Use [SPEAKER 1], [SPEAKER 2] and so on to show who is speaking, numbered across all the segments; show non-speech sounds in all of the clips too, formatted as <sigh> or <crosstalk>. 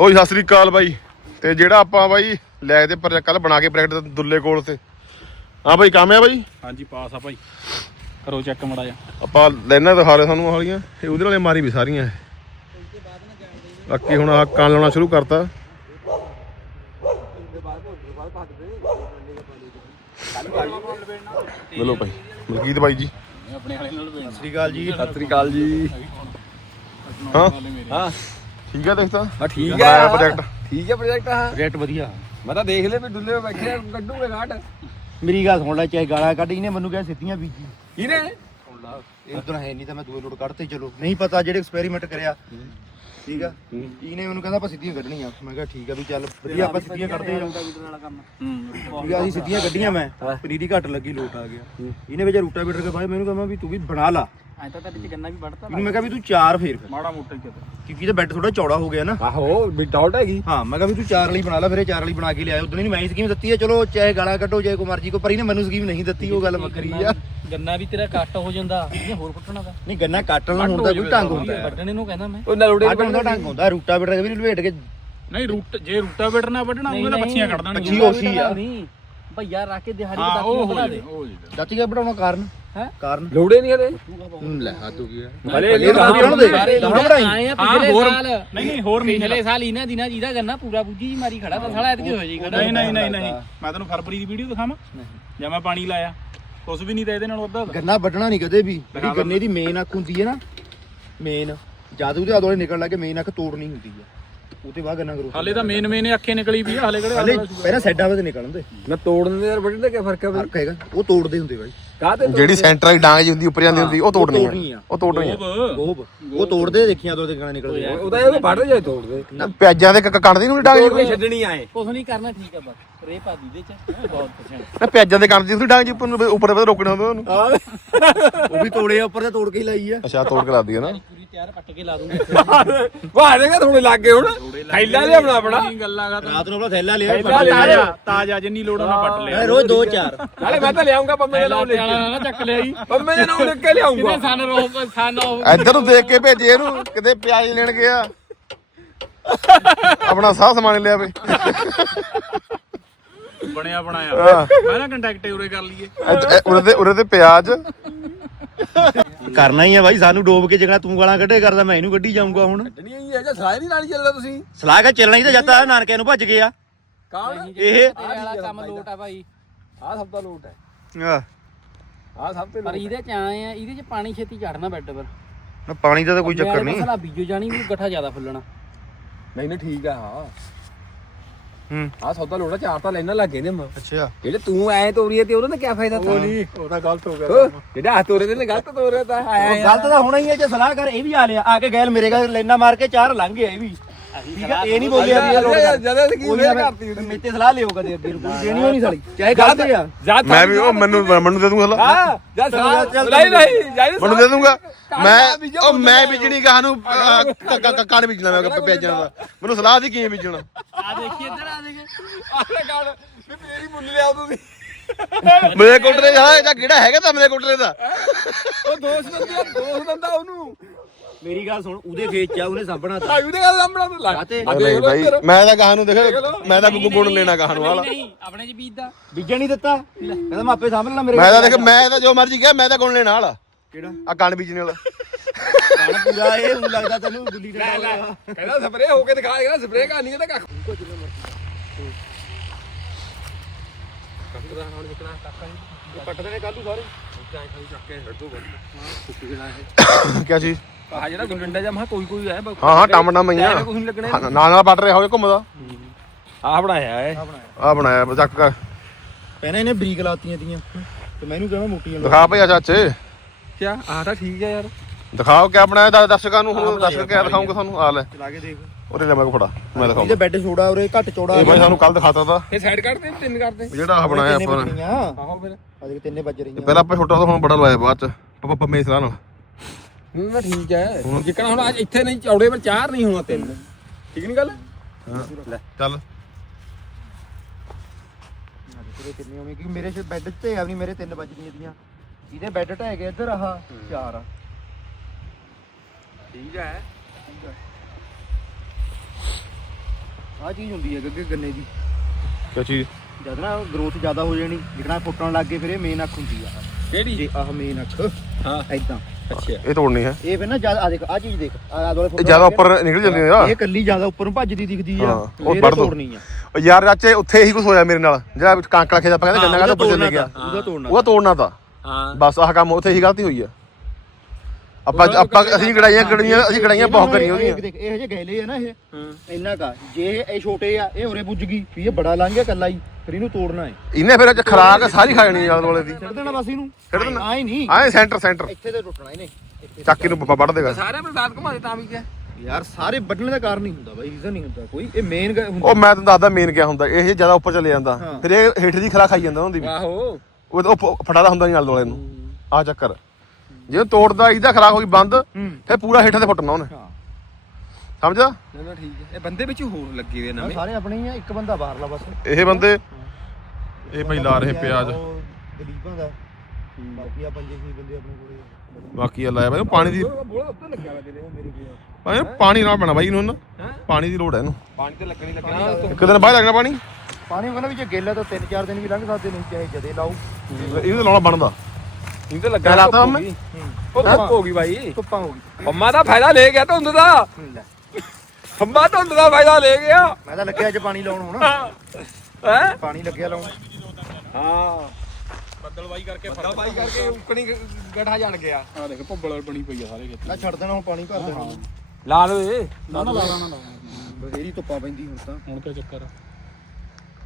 [SPEAKER 1] ਲੋ ਜੀ ਸਤਿ ਸ੍ਰੀ ਅਕਾਲ ਬਾਈ। ਤੇ ਜਿਹੜਾ ਆਪਾਂ ਬਾਈ ਲੈ ਦੇ ਪਰ ਕੱਲ ਬਣਾ ਕੇ ਪ੍ਰੈਕਟਿਸ ਦੁੱਲੇ ਕੋਲ ਤੇ। ਹਾਂ ਬਾਈ ਕੰਮ ਆ ਬਾਈ?
[SPEAKER 2] ਹਾਂਜੀ ਪਾਸ ਆ ਭਾਈ। ਕਰੋ ਚੈੱਕ ਮੜਾ ਜਾ
[SPEAKER 1] ਆਪਾਂ ਲੈਣਾ ਦਿਖਾ ਰਹੇ ਸਾਨੂੰ ਹਾਲੀਆਂ ਇਹ ਉਹਦੇ ਨਾਲੇ ਮਾਰੀ ਵੀ ਸਾਰੀਆਂ ਇਹ। ਬਾਕੀ ਹੁਣ ਆ ਕੰਨ ਲਾਉਣਾ ਸ਼ੁਰੂ ਕਰਤਾ। ਮਿਲੋ ਭਾਈ ਮਲਕੀਤ ਬਾਈ ਜੀ।
[SPEAKER 2] ਆਪਣੇ ਵਾਲੇ ਨਾਲ ਵੇਚ
[SPEAKER 3] ਸ੍ਰੀ ਅਕਾਲ ਜੀ ਸਤਿ ਸ੍ਰੀ ਅਕਾਲ ਜੀ।
[SPEAKER 1] ਹਾਂ।
[SPEAKER 3] ਹਾਂ।
[SPEAKER 1] ਠੀਕ ਆ ਦੇਖਤਾ
[SPEAKER 3] ਆ ਠੀਕ ਹੈ
[SPEAKER 1] ਪ੍ਰੋਜੈਕਟ
[SPEAKER 3] ਠੀਕ ਹੈ ਪ੍ਰੋਜੈਕਟ ਹਾਂ ਪ੍ਰੋਜੈਕਟ ਵਧੀਆ।
[SPEAKER 4] ਮੈਂ ਤਾਂ ਦੇਖ ਲਿਆ ਵੀ ਡੁੱਲੇ ਹੋਏ ਬੈਠੇ ਆ, ਕੱਢੂਗੇ ਘਾਟ
[SPEAKER 3] ਮੇਰੀ ਗੱਲ ਸੁਣ ਲੈ ਚਾਹੇ ਗਾਲਾਂ ਕੱਢ ਇਹਨੇ ਮੈਨੂੰ ਕਿਹਾ ਸਿੱਧੀਆਂ ਬੀਜੀ।
[SPEAKER 4] ਇਹਨੇ?
[SPEAKER 3] ਇਹ ਉਦੋਂ ਹੈ ਨਹੀਂ ਤਾਂ ਮੈਂ ਦੂਏ ਲੋਟ ਕੱਢਤੇ ਚਲੋ। ਨਹੀਂ ਪਤਾ ਜਿਹੜੇ ਐਕਸਪੈਰੀਮੈਂਟ ਕਰਿਆ। ਠੀਕ ਆ? ਇਹਨੇ ਮੈਨੂੰ ਕਹਿੰਦਾ ਆਪਾਂ ਸਿੱਧੀਆਂ ਕੱਢਣੀਆਂ। ਮੈਂ ਕਿਹਾ ਠੀਕ ਆ ਵੀ ਚੱਲ ਵਧੀਆ ਆਪਾਂ ਸਿੱਧੀਆਂ ਕੱਢਦੇ ਆ ਆ ਅਸੀਂ ਸਿੱਧੀਆਂ ਕੱਢੀਆਂ ਮੈਂ। ਪਨੀਰੀ ਘੱਟ ਲੱਗੀ ਲੋਟ ਆ ਗਿਆ। ਇਹਨੇ ਵਿੱਚ ਰੂਟਾ ਬੀਟਰ ਕੇ ਬਾਅਦ ਮੈਨੂੰ ਕਹਿੰਦਾ ਵੀ ਤੂੰ ਵੀ ਬਣਾ ਲਾ।
[SPEAKER 2] ਐ ਤਾਂ ਤੁਹਾਡੇ ਚ ਗੰਨਾ ਵੀ ਵੜਤਾ
[SPEAKER 3] ਇਹਨੂੰ ਮੈਂ ਕਿਹਾ ਵੀ ਤੂੰ ਚਾਰ ਫੇਰ ਫਿਰ
[SPEAKER 2] ਮਾੜਾ ਮੋਟਾ ਹੀ ਕਿਤੇ
[SPEAKER 3] ਕਿਉਂਕਿ ਇਹਦਾ ਬੈੱਡ ਥੋੜਾ ਚੌੜਾ ਹੋ ਗਿਆ ਨਾ।
[SPEAKER 4] ਆਹੋ ਵੀ ਡਾਊਟ ਹੈਗੀ।
[SPEAKER 3] ਹਾਂ ਮੈਂ ਕਿਹਾ ਵੀ ਤੂੰ ਚਾਰ ਵਾਲੀ ਬਣਾ ਲੈ ਫਿਰ ਇਹ ਚਾਰ ਵਾਲੀ ਬਣਾ ਕੇ ਲਿਆਇਆ ਉਦੋਂ ਨਹੀਂ ਮੈਂ ਸਕੀਮ ਦਿੱਤੀ ਹੈ ਚਲੋ ਚਾਹੇ ਗਾਲਾਂ ਕੱਢੋ ਚਾਹੇ ਕੋ ਮਰਜ਼ੀ ਕੋ ਪਰ ਇਹਨੇ ਮੈਨੂੰ ਸਕੀਮ ਨਹੀਂ ਦਿੱਤੀ ਉਹ ਗੱਲ ਵੱਖਰੀ ਆ।
[SPEAKER 2] ਗੰਨਾ ਵੀ ਤੇਰਾ ਕੱਟ ਹੋ ਜਾਂਦਾ ਇਹਨੇ ਹੋਰ ਪੁੱਟਣਾ ਦਾ
[SPEAKER 3] ਨਹੀਂ ਗੰਨਾ ਕੱਟਣ ਨੂੰ ਹੁੰਦਾ ਕੋਈ ਢੰਗ ਹੁੰਦਾ ਹੈ
[SPEAKER 2] ਵੱਢਣੇ ਨੂੰ ਕਹਿੰਦਾ ਮੈਂ।
[SPEAKER 4] ਉਹ ਨਲੋੜੇ
[SPEAKER 3] ਕੱਟਣ ਦਾ ਢੰਗ ਹੁੰਦਾ ਰੂਟਾ ਬੀਟਰ ਵੀ ਲਵੇਟ ਕੇ।
[SPEAKER 2] ਨਹੀਂ ਰੂਟ ਜੇ ਰੂਟਾ ਬੇਟਰ ਨਾ ਵੱਢਣਾ ਉਹਨੇ ਤਾਂ ਬੱਚੀਆਂ ਕੱਢ ਦੇਣਗੀਆਂ।
[SPEAKER 3] ਅੱਛੀ ਹੋਸ਼ੀ ਆ।
[SPEAKER 2] ਨਹੀਂ ਭਈਆ ਰੱਖ ਕੇ ਦਿਹਾੜੀ ਦਾ ਦਾਤੀ ਦੇ
[SPEAKER 4] ਉਹ ਜੀ
[SPEAKER 3] ਚਾਚੀ ਕਿਆ ਬਣਾਉਣਾ ਕਾਰਨ?
[SPEAKER 2] ਹੈਂ?
[SPEAKER 3] ਕਾਰਨ?
[SPEAKER 4] ਲੋੜੇ ਨਹੀਂ ਹਲੇ?
[SPEAKER 3] ਹੂੰ, ਲੈ ਹੱਥ ਹੋ ਗਿਆ
[SPEAKER 4] ਹਲੇ
[SPEAKER 3] ਇਹ ਤਾਂ ਦੇ ਬਣਾਈ?
[SPEAKER 2] ਆਏ ਆ
[SPEAKER 4] ਹਾਂ,
[SPEAKER 2] ਪਿਛਲੇ
[SPEAKER 4] ਹੋਰ-
[SPEAKER 2] ਸਾਲ।
[SPEAKER 4] ਨਹੀਂ, ਨਹੀਂ, ਹੋਰ ਮਹੀਨੇ
[SPEAKER 2] ਪਿਛਲੇ ਸਾਲ ਇਹਨਾਂ ਦਿਨਾਂ ਜਿਹਦਾ ਗੰਨਾ ਪੂਰਾ ਬੁੱਝੀ ਜੀ ਮਾਰੀ ਖੜਾ ਤਾਂ ਸਾਲਾ ਐਤਕੀ ਹੋ ਜੀ ਖੜਾ
[SPEAKER 4] ਨਹੀਂ ਨਹੀਂ ਨਹੀਂ ਨਹੀਂ ਮੈਂ ਤੈਨੂੰ ਫਰਵਰੀ ਦੀ ਵੀਡੀਓ ਦਿਖਾਵਾਂ। ਜਾਂ ਮੈਂ ਪਾਣੀ ਲਾਇਆ। ਕੁਝ ਵੀ ਨਹੀਂ ਤਾਂ ਇਹਦੇ ਨਾਲ ਅੱਧਾ
[SPEAKER 3] ਗੰਨਾ ਵੱਢਣਾ ਨਹੀਂ ਕਦੇ ਵੀ। ਜਿਹੜੀ ਗੰਨੇ ਦੀ ਮੇਨ ਅੱਖ ਹੁੰਦੀ ਹੈ ਨਾ ਮੇਨ ਜਦ ਉਹਦੇ ਆਦੋਲੇ ਨਿਕਲ ਲੱਗੇ ਮੇਨ ਅੱਖ ਤੋੜਨੀ ਹੁੰਦੀ ਹੈ। ਉਹ ਤੇ ਬਾਅਦ ਗੰਨਾ ਕਰੋ।
[SPEAKER 4] ਹਲੇ ਤਾਂ ਮੇਨ ਮੇਨ ਅੱਖੇ ਨਿਕਲੀ ਵੀ ਆ, ਹਲੇ ਕਿਹੜੇ
[SPEAKER 3] ਹਲੇ ਪਹਿਲਾਂ ਸਾਈਡਾਂ ਵਿੱਚ ਨਿਕਲਣ ਦੇ।
[SPEAKER 4] ਮੈਂ ਤੋੜਨ ਦੇ ਯਾਰ ਵੱਢਣ ਦਾ ਕੀ ਫ਼ਰਕ ਹੈ
[SPEAKER 3] ਫ਼ਰਕ ਹੈਗਾ। ਉਹ ਤੋੜਦੇ ਹੁੰਦੇ ਬਾਈ।
[SPEAKER 1] ਜਿਹੜੀ ਸੈਂਟਰ ਵਾਲੀ ਡਾਂਗ ਜੀ ਹੁੰਦੀ ਉੱਪਰ ਜਾਂਦੀ ਹੁੰਦੀ ਉਹ ਤੋੜਨੀ
[SPEAKER 3] ਤੋੜਨੀ
[SPEAKER 1] ਆ।
[SPEAKER 3] ਆ।
[SPEAKER 1] ਉਹ ਤੋੜਨੀ ਆ।
[SPEAKER 3] ਗੋਬ। ਉਹ ਤੋੜਦੇ ਦੇਖੀਆਂ ਤੋਂ ਗੰਨਾ ਨਿਕਲਦੇ ਆ।
[SPEAKER 4] ਉਹਦਾ ਇਹ ਵੱਢ ਜਾਏ ਤੋੜਦੇ।
[SPEAKER 1] ਨਾ ਪਿਆਜ਼ਾਂ ਦੇ ਕ- ਕੱਢਦੀ ਨੂੰ ਡਾਂਗ
[SPEAKER 4] ਤੋੜ ਕੇ
[SPEAKER 1] ਜੀ
[SPEAKER 4] ਛੱਡਣੀ ਆਏ
[SPEAKER 2] ਕੁਝ ਨਹੀਂ ਕਰਨਾ ਠੀਕ ਆ ਬਸ। ਰੇ ਪਾ ਦੀ ਦੇ ਚ। ਬਹੁਤ ਪਸੰਦ
[SPEAKER 1] ਨਾ ਪਿਆਜ਼ਾਂ ਦੇ ਕੱਢਦੀ ਹੁੰਦੀ ਡਾਂਗ ਜੀ ਉੱਪਰ ਨੂੰ ਉੱਪਰ ਉੱਪਰ ਰੋਕਣਾ ਹੁੰਦਾ ਉਹਨੂੰ।
[SPEAKER 3] ਉਹ ਵੀ ਤੋੜੇ ਆ ਉੱਪਰ ਤੇ ਤੋੜ ਕੇ ਹੀ ਲਾਈ ਆ।
[SPEAKER 1] ਅੱਛਾ ਤੋੜ ਕੇ ਲਾਦੀ ਹੈ ਨਾ।
[SPEAKER 2] ਤਿਆਰ ਪੱਟ ਕੇ ਲਾ ਦੂੰਗੇ।
[SPEAKER 4] ਵਾਹ ਦੇਗਾ ਥੋੜੇ ਲੱਗ ਗਏ ਹੁਣ। ਥੈਲਾ ਲਿਆ ਬਣਾ ਆਪਣਾ।
[SPEAKER 2] ਗੱਲਾਂ ਗਾ
[SPEAKER 3] ਰਾਤ ਨੂੰ ਆਪਣਾ ਥੈਲਾ ਲਿਆ
[SPEAKER 4] ਤਾਜ਼ਾ ਤਾਜ਼ਾ ਜਿੰਨੀ ਲੋੜ ਉਹਨਾਂ ਪੱਟ ਲਿਆ।
[SPEAKER 3] ਮੈਂ ਰੋਜ਼ ਦੋ ਚਾਰ।
[SPEAKER 4] ਨਾਲੇ ਮੈਂ ਤਾਂ ਲਿਆਉਂਗਾ ਪੰਮੇ ਦੇ ਨਾਮ ਲਿਖ ਕੇ।
[SPEAKER 2] ਨਾ ਚੱਕ ਲਿਆਈ।
[SPEAKER 4] ਪੰਮੇ ਦੇ ਨਾਮ ਲਿਖ ਕੇ ਲਿਆਉਂਗਾ
[SPEAKER 2] ਸਨ ਰੋਹ ਸਨ ਉਹ।
[SPEAKER 1] ਇੱਧਰ ਨੂੰ ਦੇਖ ਕੇ ਭੇਜੇ ਇਹਨੂੰ ਕਿਤੇ ਪਿਆਜ਼ ਲੈਣ ਗਿਆ। ਆਪਣਾ ਸਾਹ ਸਮਾਨ ਲਿਆ ਵੇ।
[SPEAKER 4] ਬਣਿਆ ਬਣਾਇਆ। ਮੈਂ ਨਾ ਕੰਟੈਕਟ ਉਰੇ ਕਰ ਲਈਏ।
[SPEAKER 1] ਉਰੇ ਤੇ ਉਰੇ ਤੇ ਪਿਆਜ਼।
[SPEAKER 3] ਕਰਨਾ ਹੀ ਆ ਬਾਈ ਸਾਨੂੰ ਡੋਬ ਕੇ ਜਗਣਾ ਤੂੰ ਗਾਲਾਂ ਕੱਢੇ ਕਰਦਾ ਮੈਂ ਇਹਨੂੰ ਕੱਢੀ ਜਾਊਂਗਾ ਹੁਣ।
[SPEAKER 4] ਕੱਢਣੀ ਹੀ ਹੈ ਜਾਂ ਸਾਇ ਨਹੀਂ ਨਾਲ ਚੱਲਦਾ ਤੁਸੀਂ?
[SPEAKER 3] ਸਲਾਹ ਕਾ ਚੱਲਣਾ ਹੀ ਤਾਂ ਜੱਤਾ ਨਾਨਕਿਆਂ ਨੂੰ ਭੱਜ ਗਿਆ
[SPEAKER 4] ਕੌਣ?
[SPEAKER 3] ਇਹ
[SPEAKER 2] ਤੇਰੇ ਵਾਲਾ ਕੰਮ ਲੋਟ ਆ ਭਾਈ।
[SPEAKER 4] ਆਹ ਸਭ ਦਾ ਲੋਟ ਹੈ।
[SPEAKER 3] ਆਹ,
[SPEAKER 4] ਆਹ ਸਭ ਤੇ
[SPEAKER 2] ਪਰ ਇਹਦੇ ਚ ਆਏ ਆ ਇਹਦੇ ਚ ਪਾਣੀ ਛੇਤੀ ਚੜਨਾ ਬੈੱਡ ਪਰ।
[SPEAKER 3] ਨਾ ਪਾਣੀ ਦਾ ਤਾਂ ਕੋਈ ਚੱਕਰ ਨਹੀਂ।
[SPEAKER 2] ਮਸਲਾ ਬੀਜੋ ਜਾਣੀ ਵੀ ਗੱਠਾ ਜ਼ਿਆਦਾ ਫੁੱਲਣਾ।
[SPEAKER 4] ਨਹੀਂ ਨਹੀਂ ਠੀਕ ਆ ਹਾਂ।
[SPEAKER 3] ਹੂੰ।
[SPEAKER 4] ਆਹ ਸੌਦਾ ਲੋੜਾ ਚਾਰ ਤਾਂ ਲੈਣਾ ਲੱਗੇ ਨੇ ਮੈਂ।
[SPEAKER 3] ਅੱਛਾ।
[SPEAKER 4] ਜਿਹੜੇ ਤੂੰ ਐ ਤੋਰੀਏ ਤੇ ਉਹਨਾਂ ਦਾ ਕੀ ਫਾਇਦਾ ਤਾਂ ਨਹੀਂ
[SPEAKER 3] ਉਹ ਤਾਂ ਗਲਤ ਹੋ
[SPEAKER 4] ਜਿਹੜਾ ਹੱਥ ਤੋਰੇ ਤੇ ਗਲਤ ਤੋਰਿਆ ਤਾਂ ਆਇਆ
[SPEAKER 3] ਗਲਤ ਤਾਂ ਹੋਣਾ ਹੀ ਹੈ ਜੇ ਸਲਾਹ ਕਰ ਇਹ ਵੀ ਆ ਲਿਆ। ਆ ਕੇ ਗੈਲ ਮੇਰੇ ਘਰ ਲੈਣਾ ਮਾਰ ਕੇ ਚਾਰ ਲੰਘ ਗਿਆ ਇਹ ਵੀ। ਠੀਕ ਆ ਇਹ ਨਹੀਂ ਬੋਲਿਆ ਵੀ ਇਹ ਲੋੜ ਕਰ
[SPEAKER 4] ਜਦੋਂ ਅਸੀਂ ਕੀ ਫੇਰ ਕਰਤੀ
[SPEAKER 3] ਮੇਤੇ ਸਲਾਹ ਲਿਓ ਕਦੇ ਅੱਗੇ ਨੂੰ। ਕੋਈ ਦੇਣੀ ਹੋਣੀ ਸਾਲੀ। ਚਾਹੇ ਗਲਤ ਆ
[SPEAKER 4] ਜਾ
[SPEAKER 1] ਮੈਂ ਵੀ ਉਹ ਮੈਨੂੰ ਮੈਨੂੰ ਦੇ ਦੂੰਗਾ ਹਲਾ
[SPEAKER 4] ਹਾਂ ਜਾ
[SPEAKER 3] ਚੱਲ,
[SPEAKER 4] ਨਹੀਂ ਨਹੀਂ ਜਾਈ
[SPEAKER 1] ਮੈਨੂੰ ਦੇ ਦੂੰਗਾ। ਮੈਂ ਉਹ ਮੈਂ ਬੀਜਣੀ ਕਹਾਂ ਨੂੰ ਕਣ ਬੀਜਣਾ ਮੈਂ ਪਿਆਜ਼ਾਂ ਦਾ ਮੈਨੂੰ ਸਲਾਹ ਦੀ ਕਿਵੇਂ ਬੀਜਣਾ?
[SPEAKER 2] ਆ ਦੇਖੀ ਇੱਧਰ ਆ ਦੇਖ।
[SPEAKER 4] ਆਹ ਗੱਲ ਵੀ ਮੇਰੀ ਮੁੱਲ ਲਿਆਓ ਤੁਸੀਂ।
[SPEAKER 1] ਮੇਰੇ ਕੋਟਰੇ ਹਾਂ ਇਹਦਾ ਕਿਹੜਾ ਹੈਗਾ ਤਾਂ ਮੇਰੇ ਕੋਟਰੇ ਦਾ
[SPEAKER 4] ਉਹ ਦੋਸਤ ਦਿੰਦਾ ਦੋਸਤ ਦਿੰਦਾ ਉਹਨੂੰ।
[SPEAKER 3] ਮੇਰੀ ਗੱਲ ਸੁਣ ਉਹਦੇ ਖੇਤ ਚ ਆ ਉਹਨੇ ਸਾਂਭਣਾ ਤਾਂ
[SPEAKER 4] ਆਯੂ ਦੇ ਗੱਲ ਸਾਹਮਣਾ ਤਾਂ ਲੱਗ
[SPEAKER 3] ਕਾਤੇ
[SPEAKER 1] ਨਹੀਂ ਭਾਈ ਮੈਂ ਤਾਂ ਕਹਾਂ ਨੂੰ ਦੇਖ ਮੈਂ ਤਾਂ ਗੁੱਗੂ ਗੁਣ ਲੈਣਾ ਕਹਾਂ ਨੂੰ ਵਾਲਾ
[SPEAKER 2] ਨਹੀਂ ਆਪਣੇ ਚ ਬੀਜਦਾ।
[SPEAKER 3] ਬੀਜਣ ਨਹੀਂ ਦਿੱਤਾ। ਕਹਿੰਦਾ ਮੈਂ ਆਪੇ ਸਾਂਭ ਲੈਣਾ ਮੇਰੇ
[SPEAKER 1] ਮੈਂ ਤਾਂ ਦੇਖ ਮੈਂ ਤਾਂ ਜੋ ਮਰਜ਼ੀ ਕਿਹਾ ਮੈਂ ਤਾਂ ਗੁਣ ਲੈਣਾ ਵਾਲਾ
[SPEAKER 3] ਕਿਹੜਾ?
[SPEAKER 1] ਆ ਕਣ ਬੀਜਣੇ ਵਾਲਾ।
[SPEAKER 3] ਕਣ ਪੂਰਾ ਇਹ ਹੁਣ ਲੱਗਦਾ ਤੈਨੂੰ ਗੁੱਲੀ ਡੰਡਾ
[SPEAKER 4] ਕਹਿੰਦਾ ਸਪਰੇ ਹੋ ਕੇ ਦਿਖਾ ਕਹਿੰਦਾ ਸਪਰੇ ਕਰਨੀ ਹੈ ਤਾਂ ਕੱਖ।
[SPEAKER 3] ਪੱਟਦੇ ਨੇ ਕੱਲੂ ਸਾਰੇ।
[SPEAKER 1] ਕਿਆ ਚੀਜ਼?
[SPEAKER 4] ਆ ਜਿਹੜਾ ਗੁੰਡੰਡਾ ਜਾਂ ਮਾ ਕੋਈ ਕੋਈ ਹੈ
[SPEAKER 1] ਹਾਂ ਹਾਂ ਟਮ ਟਮ ਹੀ ਆ
[SPEAKER 4] ਕੁਝ ਨਹੀਂ ਲੱਗਣਾ।
[SPEAKER 1] ਹਾਂ, ਨਾਲ ਨਾਲ ਪੱਟ ਰਿਹਾ ਹੋਵੇ ਘੁੰਮਦਾ।
[SPEAKER 4] ਆ ਬਣਾਇਆ ਹੈ।
[SPEAKER 1] ਆ ਬਣਾਇਆ। ਵਾ, ਚੱਕ ਕਰ।
[SPEAKER 3] ਪਹਿਲਾਂ ਇਹਨੇ ਬਰੀਕ ਲਾਤੀਆਂ ਦੀਆਂ ਤੇ ਮੈਨੂੰ ਕਹਿੰਦਾ ਮੋਟੀਆਂ
[SPEAKER 1] ਦਿਖਾ ਭਈਆ ਚਾਚੇ।
[SPEAKER 4] ਕਿਆ? ਆ ਤਾਂ ਠੀਕ ਹੈ ਯਾਰ।
[SPEAKER 1] ਦਿਖਾਓ ਕਿਆ ਬਣਾਇਆ ਦ- ਦਰਸ਼ਕਾਂ ਨੂੰ ਹੁਣ ਦਰਸ਼ਕ ਕਿਆ ਦਿਖਾਉਂਗੇ ਤੁਹਾਨੂੰ? ਆ ਲੈ।
[SPEAKER 3] ਚਲਾ ਕੇ ਦੇਖ।
[SPEAKER 1] ਉਹਦੇ ਲੈ ਮੈਂ ਕੋ ਫੜਾ ਮੈਂ
[SPEAKER 3] ਇਹਦੇ ਬੈੱਡ ਛੋੜਾ ਉਰੇ ਘੱਟ ਚੌੜਾ
[SPEAKER 1] ਇਹ ਬਾਈ ਸਾਨੂੰ ਕੱਲ ਦਿਖਾਤਾ ਤਾ।
[SPEAKER 4] ਇਹ ਸਾਈਡ ਕੱਢਦੇ ਤਿੰਨ ਕਰਦੇ?
[SPEAKER 1] ਜਿਹੜਾ ਆ ਬਣਾਇਆ
[SPEAKER 3] ਤਿੰਨੇ
[SPEAKER 1] ਆਪਾਂ ਨੇ।
[SPEAKER 4] ਆਹੋ ਫਿਰ।
[SPEAKER 3] ਅਜੇ ਤਿੰਨੇ ਵੱਜ ਰਹੀਆਂ।
[SPEAKER 1] ਪਹਿਲਾਂ ਆਪਾਂ ਛੋਟਾ ਤਾਂ ਹੁਣ ਬੜਾ ਲਵਾਇਆ ਬਾਅਦ ਚ। ਪਪਾ ਪੰਮੇ ਸਲਾਹ ਨਾਲ।
[SPEAKER 4] ਹੁਣ ਤਾਂ ਠੀਕ ਹੈ ਜਿੱਕਣਾ ਹੁਣ ਅੱਜ ਇੱਥੇ ਨਹੀਂ ਚੌੜੇ ਪਰ ਚਾਰ ਨਹੀਂ ਹੋਣਾ ਤਿੰਨ। ਠੀਕ ਨਹੀਂ ਗੱਲ?
[SPEAKER 1] ਲੈ ਚੱਲ।
[SPEAKER 3] ਤੇਰੇ ਕਿੰਨੇ ਹੋਣੇ ਕਿ ਮੇਰੇ ਸ਼ ਬੈੱਡ ਤੇ ਆ ਵੀ ਮੇਰੇ ਤਿੰਨ ਵੱਜ ਗਈਆਂ ਦੀਆਂ। ਇਹਦੇ ਬੈੱਡ ਢਹਿ ਗਏ ਇੱਧਰ ਆਹ ਚਾਰ। ਆ
[SPEAKER 4] ਠੀਕ ਹੈ
[SPEAKER 3] ਆ ਚੀਜ਼ ਹੁੰਦੀ ਹੈ ਗੱਗੇ ਗੰਨੇ ਦੀ।
[SPEAKER 1] ਕੀ ਚੀਜ਼?
[SPEAKER 3] ਜਦ ਨਾ ਗਰੋਥ ਜ਼ਿਆਦਾ ਹੋ ਜਾਣੀ ਜਿਹੜਾ ਫੁੱਟਣ ਲੱਗ ਗਏ ਫਿਰ ਇਹ ਮੇਨ ਅੱਖ ਹੁੰਦੀ ਆ।
[SPEAKER 4] ਕਿਹੜੀ?
[SPEAKER 3] ਜੇ ਆਹ ਮੇਨ ਅੱਖ
[SPEAKER 4] ਹਾਂ।
[SPEAKER 3] ਐਦਾਂ
[SPEAKER 4] ਅੱਛਾ।
[SPEAKER 1] ਇਹ ਤੋੜਨੀ ਹੈ।
[SPEAKER 3] ਇਹ ਫਿਰ ਨਾ ਜ਼ਿਆਦਾ ਆ ਦੇਖ ਆ ਚੀਜ਼ ਦੇਖ। ਆ ਦੋਲੇ
[SPEAKER 1] ਇਹ ਜ਼ਿਆਦਾ ਉੱਪਰ ਨਿਕਲ ਜਾਂਦੀ ਆ।
[SPEAKER 3] ਇਹ ਕੱਲੀ ਜ਼ਿਆਦਾ ਉੱਪਰ ਨੂੰ ਭੱਜਦੀ ਦਿਖਦੀ ਆ।
[SPEAKER 1] ਹਾਂ, ਉਹ
[SPEAKER 3] ਇਹ
[SPEAKER 1] ਵੱਢ।
[SPEAKER 3] ਤੋੜਨੀ ਆ।
[SPEAKER 1] ਉਹ ਯਾਰ ਚਾਚੇ ਉੱਥੇ ਇਹੀ ਕੁਝ ਹੋਇਆ ਮੇਰੇ ਨਾਲ। ਜਿਹੜਾ ਕਾਂਕੜਾ ਖੇਤ ਆਪਾਂ ਕਹਿੰਦੇ ਗੰਨਾ ਕਾਹਦਾ ਉੱਪਰ ਚੱਲੇ ਗਿਆ।
[SPEAKER 3] ਉਹਦਾ ਤੋੜਨਾ
[SPEAKER 1] ਉਹਦਾ ਤੋੜਨਾ ਤਾਂ।
[SPEAKER 4] ਹਾਂ।
[SPEAKER 1] ਬਸ ਆਹ ਕੰਮ ਉੱਥੇ ਹੀ ਗਲਤੀ ਹੋਈ ਆ। ਆਪਾਂ ਆਪਾਂ ਅਸੀਂ ਗੜਾਈਆਂ ਗੜੀਆਂ ਅਸੀਂ ਗੜਾਈਆਂ ਬਹੁਤ ਕਰੀਆਂ ਉਹਦੀਆਂ
[SPEAKER 3] ਦੇਖ ਇਹ ਜੇ ਗੈਲੇ ਆ ਨਾ ਇਹ।
[SPEAKER 4] ਹਾਂ।
[SPEAKER 3] ਇੰਨਾ ਕਾ ਜੇ ਇਹ ਛੋਟੇ ਆ ਇਹ ਉਰੇ ਪੁੱਜ ਗਈ ਵੀ ਇਹ ਬੜਾ ਲੰਘ ਗਿਆ ਕੱਲਾ ਹੀ ਫਿਰ ਇਹਨੂੰ ਤੋੜਨਾ ਹੈ।
[SPEAKER 1] ਇਹਨੇ ਫਿਰ ਅੱਜ ਖਰਾਕ ਸਾਰੀ ਖਾ ਜਾਣੀ ਆਲੇ ਦੁਆਲੇ ਦੀ।
[SPEAKER 3] ਛੱਡ ਦੇਣਾ ਬਸ ਇਹਨੂੰ।
[SPEAKER 1] ਛੱਡ ਦੇਣਾ।
[SPEAKER 3] ਆਏ ਨਹੀਂ।
[SPEAKER 1] ਆਏ ਸੈਂਟਰ ਸੈਂਟਰ।
[SPEAKER 3] ਇੱਥੇ ਤੇ ਟੁੱਟਣਾ ਇਹਨੇ।
[SPEAKER 1] ਚੱਕ ਨੂੰ ਪੱਪਾ ਵੱਢ ਦੇਗਾ।
[SPEAKER 4] ਸਾਰੇ ਬਰਸਾਤ ਘੁਮਾ ਦੇ ਤਾਂ ਵੀ ਕਿਆ।
[SPEAKER 3] ਯਾਰ ਸਾਰੇ ਵੱਢਣ ਦਾ ਕਾਰਨ ਨਹੀਂ ਹੁੰਦਾ ਬਾਈ ਰੀਜ਼ਨ ਨਹੀਂ ਹੁੰਦਾ ਕੋਈ। ਇਹ ਮੇਨ ਹੁੰਦਾ।
[SPEAKER 1] ਉਹ ਮੈਂ ਤੁਹਾਨੂੰ ਦੱਸਦਾ ਮੇਨ ਕਿਆ ਹੁੰਦਾ ਇਹ ਜ਼ਿਆਦਾ ਉੱਪਰ ਚਲੇ ਜਾਂਦਾ।
[SPEAKER 3] ਹਾਂ।
[SPEAKER 1] ਫਿਰ ਇਹ ਹੇਠ ਦੀ ਖਰਾ ਖਾਈ ਜਾਂਦਾ ਹੁੰਦੀ ਵੀ।
[SPEAKER 4] ਆਹੋ।
[SPEAKER 1] ਉਹ ਫਟਾਦਾ ਹੁੰਦਾ ਨਹੀਂ ਆਲੇ ਦੁਆਲੇ ਨੂੰ। ਆ ਚੱਕਰ। ਜੇ ਤੋੜਦਾ ਇਹਦਾ ਖਰਾਕ ਹੋ ਗਈ ਬੰਦ ਫਿਰ ਪੂਰਾ ਹੇਠਾਂ ਤੇ ਫੁੱਟਣਾ ਉਹਨੇ।
[SPEAKER 3] ਹਾਂ।
[SPEAKER 1] ਸਮਝਾ
[SPEAKER 4] ਨਾ ਨਾ ਠੀਕ ਹੈ। ਇਹ ਬੰਦੇ ਵਿੱਚ ਹੋਰ ਲੱਗੇ ਹੋਏ ਨਵੇਂ।
[SPEAKER 3] ਸਾਰੇ ਆਪਣੇ ਹੀ ਆ ਇੱਕ ਬੰਦਾ ਬਾਹਰਲਾ ਬਸ।
[SPEAKER 1] ਇਹ ਬੰਦੇ? ਇਹ ਭਾਈ ਲਾ ਰਹੇ ਪਿਆਜ਼।
[SPEAKER 3] ਉਹ ਗਰੀਬਾਂ ਦਾ। ਬਾਕੀ ਆ ਪੰਜੇ ਛੇ ਬੰਦੇ ਆਪਣੇ ਕੋਲੇ ਆ।
[SPEAKER 1] ਬਾਕੀ ਆ ਲਾਇਆ ਬਾਈ ਪਾਣੀ ਦੀ
[SPEAKER 4] ਬੋਲਾ ਉੱਤੇ ਲੱਗਿਆ ਵਾ ਤੇਰੇ ਮੇਰੇ ਕੋਲ।
[SPEAKER 1] ਭਾਈ ਪਾਣੀ ਨਾਲ ਪੈਣਾ ਬਾਈ ਇਹਨੂੰ ਨਾ? ਪਾਣੀ ਦੀ ਲੋੜ ਹੈ ਇਹਨੂੰ।
[SPEAKER 4] ਪਾਣੀ ਤੇ ਲੱਗਣੀ ਲੱਗਣਾ
[SPEAKER 1] ਇੱਕ ਦਿਨ ਬਾਅਦ ਲੱਗਣਾ ਪਾਣੀ?
[SPEAKER 3] ਪਾਣੀ ਉਹ ਕਹਿੰਦਾ ਵੀ ਜੇ ਗੇਲਾ ਤਾਂ ਤਿੰਨ ਚਾਰ ਦਿਨ ਵੀ ਲੰਘ ਸਕਦੇ ਨਹੀਂ ਚਾਹੇ ਜਦੇ ਲਾਓ।
[SPEAKER 1] ਇਹਨੂੰ ਤਾਂ ਲਾਉਣਾ ਬਣਦਾ।
[SPEAKER 4] ਇਹ ਤਾਂ ਲੱਗਾ
[SPEAKER 1] ਕਹਿ ਲਾਤਾ
[SPEAKER 4] ਧੁੱਪ
[SPEAKER 1] ਮੈਂ?
[SPEAKER 4] ਹੋ ਗਈ। ਉਹ ਧੁੱਪ ਹੋ। ਗਈ ਬਾਈ।
[SPEAKER 3] ਧੁੱਪਾਂ ਹੋ ਗਈ
[SPEAKER 4] ਅੰਮਾ ਦਾ ਫਾਇਦਾ ਲੈ ਗਿਆ ਧੁੰਦ ਦਾ।
[SPEAKER 3] ਲੈ,
[SPEAKER 4] ਅੰਮਾ ਧੁੰਦ ਦਾ ਫਾਇਦਾ ਲੈ ਗਿਆ।
[SPEAKER 3] ਮੈਂ ਤਾਂ ਲੱਗਿਆ ਅੱਜ ਪਾਣੀ ਲਾਉਣ ਹੁਣ।
[SPEAKER 4] ਹੈ।
[SPEAKER 3] ਪਾਣੀ ਲੱਗਿਆ ਲਾਉਣ।
[SPEAKER 4] ਹਾਂ। ਬੱਦਲਵਾਈ ਕਰਕੇ ਬੱਦਲਵਾਈ ਕਰਕੇ ਉਕਣੀ ਗਠਾ ਜੜ ਗਿਆ।
[SPEAKER 2] ਆ ਦੇਖ ਭੁੱਬਲ ਬਣੀ ਪਈ ਆ ਸਾਰੇ ਖੇਤ
[SPEAKER 3] ਨਾ ਛੱਡ ਦੇਣਾ ਹੁਣ ਪਾਣੀ ਭਰ ਦੇਣਾ
[SPEAKER 4] ਲਾ ਲਵੇ
[SPEAKER 2] ਨਾ ਨਾ ਨਾ
[SPEAKER 3] ਬਥੇਰੀ ਧੁੱਪਾਂ ਪੈਂਦੀ ਹੁਣ ਤਾਂ।
[SPEAKER 2] ਹੁਣ ਤੇ ਚੱਕਰ ਆ।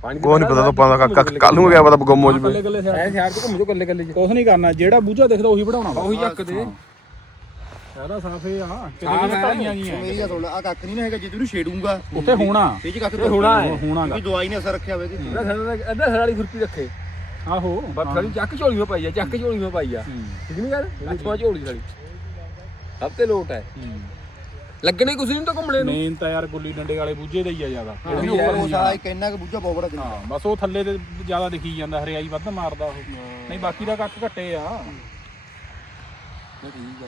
[SPEAKER 1] ਕੋਈ ਨਹੀਂ ਪਤਾ ਤੋਂ ਪਾਉਂਦਾ ਕੱਲ ਨੂੰ ਗਿਆ ਪਤਾ ਗੁੰਮ ਹੋ ਜਵੇ
[SPEAKER 2] ਕੱਲੇ ਕੱਲੇ
[SPEAKER 4] ਐ ਸ਼ਹਿਰ ਚ। ਘੁੰਮ ਜੋ ਕੱਲੇ ਕੱਲੇ
[SPEAKER 2] ਕੁਛ ਨਹੀਂ ਕਰਨਾ ਜਿਹੜਾ ਬੂਝਾ ਦਿਖਦਾ ਉਹੀ ਬਣਾਉਣਾ ਵਾ।
[SPEAKER 4] ਉਹੀ ਚੱਕ ਦੇ।
[SPEAKER 2] ਸਾਰਾ ਸਾਫੇ ਆ। ਕਿਤੇ
[SPEAKER 4] ਹਾਂ,
[SPEAKER 2] ਕਿਤੇ ਢਾਈਆਂ ਗਈਆਂ
[SPEAKER 3] ਮੇਰੀ ਗੱਲ ਸੁਣ ਆ ਕੱਖ ਨਹੀਂ ਨਾ ਹੈਗਾ ਜੇ ਤੈਨੂੰ ਛੇੜੂੰਗਾ।
[SPEAKER 2] ਉੱਥੇ ਹੋਣਾ।
[SPEAKER 3] ਇਹ ਚ ਕੱਖ
[SPEAKER 4] ਹੋਣਾ ਹੈ।
[SPEAKER 2] ਹੋਣਾਗਾ।
[SPEAKER 3] ਵੀ ਦਵਾਈ ਨੇ ਅਸਰ ਰੱਖਿਆ ਹੋਵੇ ਇਹਦੇ
[SPEAKER 4] ਇਹਦਾ ਸਾਡਾ ਇਹਦਾ ਸਾਡੀ ਖੁਰਪੀ ਰੱਖੇ।
[SPEAKER 2] ਆਹੋ।
[SPEAKER 4] ਬਸ ਸਾਡੀ ਚੱਕ ਝੋਲੀ ਮੇ ਪਾਈ ਆ ਚੱਕ ਝੋਲੀ ਮੇ ਪਾਈ ਆ। ਠੀਕ ਨਹੀਂ ਗੱਲ? ਅੱਛਾ ਝੋਲੀ ਸਾਡੀ ਸਭ ਤੇ ਲੋਟ ਹੈ। ਲੱਗਣੇ ਕੁਛ ਨਹੀਂ ਤਾਂ ਘੁੰਮਣੇ ਨੂੰ।
[SPEAKER 2] ਮੇਨ ਤਾਂ ਯਾਰ ਗੁੱਲੀ ਡੰਡੇ ਵਾਲੇ ਬੂਝੇ ਦਾ ਹੀ ਆ ਜ਼ਿਆਦਾ।
[SPEAKER 3] ਹਾਂ
[SPEAKER 2] ਜਿਹੜੇ
[SPEAKER 3] ਉੱਪਰ
[SPEAKER 2] ਉੱਪਰ
[SPEAKER 3] ਉਹ ਸਾਲਾ ਇੱਕ ਇੰਨਾ ਕੁ ਬੁੱਝਾ ਬਹੁਤ ਬੜਾ
[SPEAKER 2] ਹਾਂ ਬਸ ਉਹ ਥੱਲੇ ਤੇ ਜ਼ਿਆਦਾ ਦਿਖੀ ਜਾਂਦਾ ਹਰਿਆਈ ਵੱਧ ਮਾਰਦਾ ਉਹ। ਨਹੀਂ ਬਾਕੀ ਦਾ ਕੱਖ ਘੱਟੇ ਆ।
[SPEAKER 4] ਠੀਕ ਆ।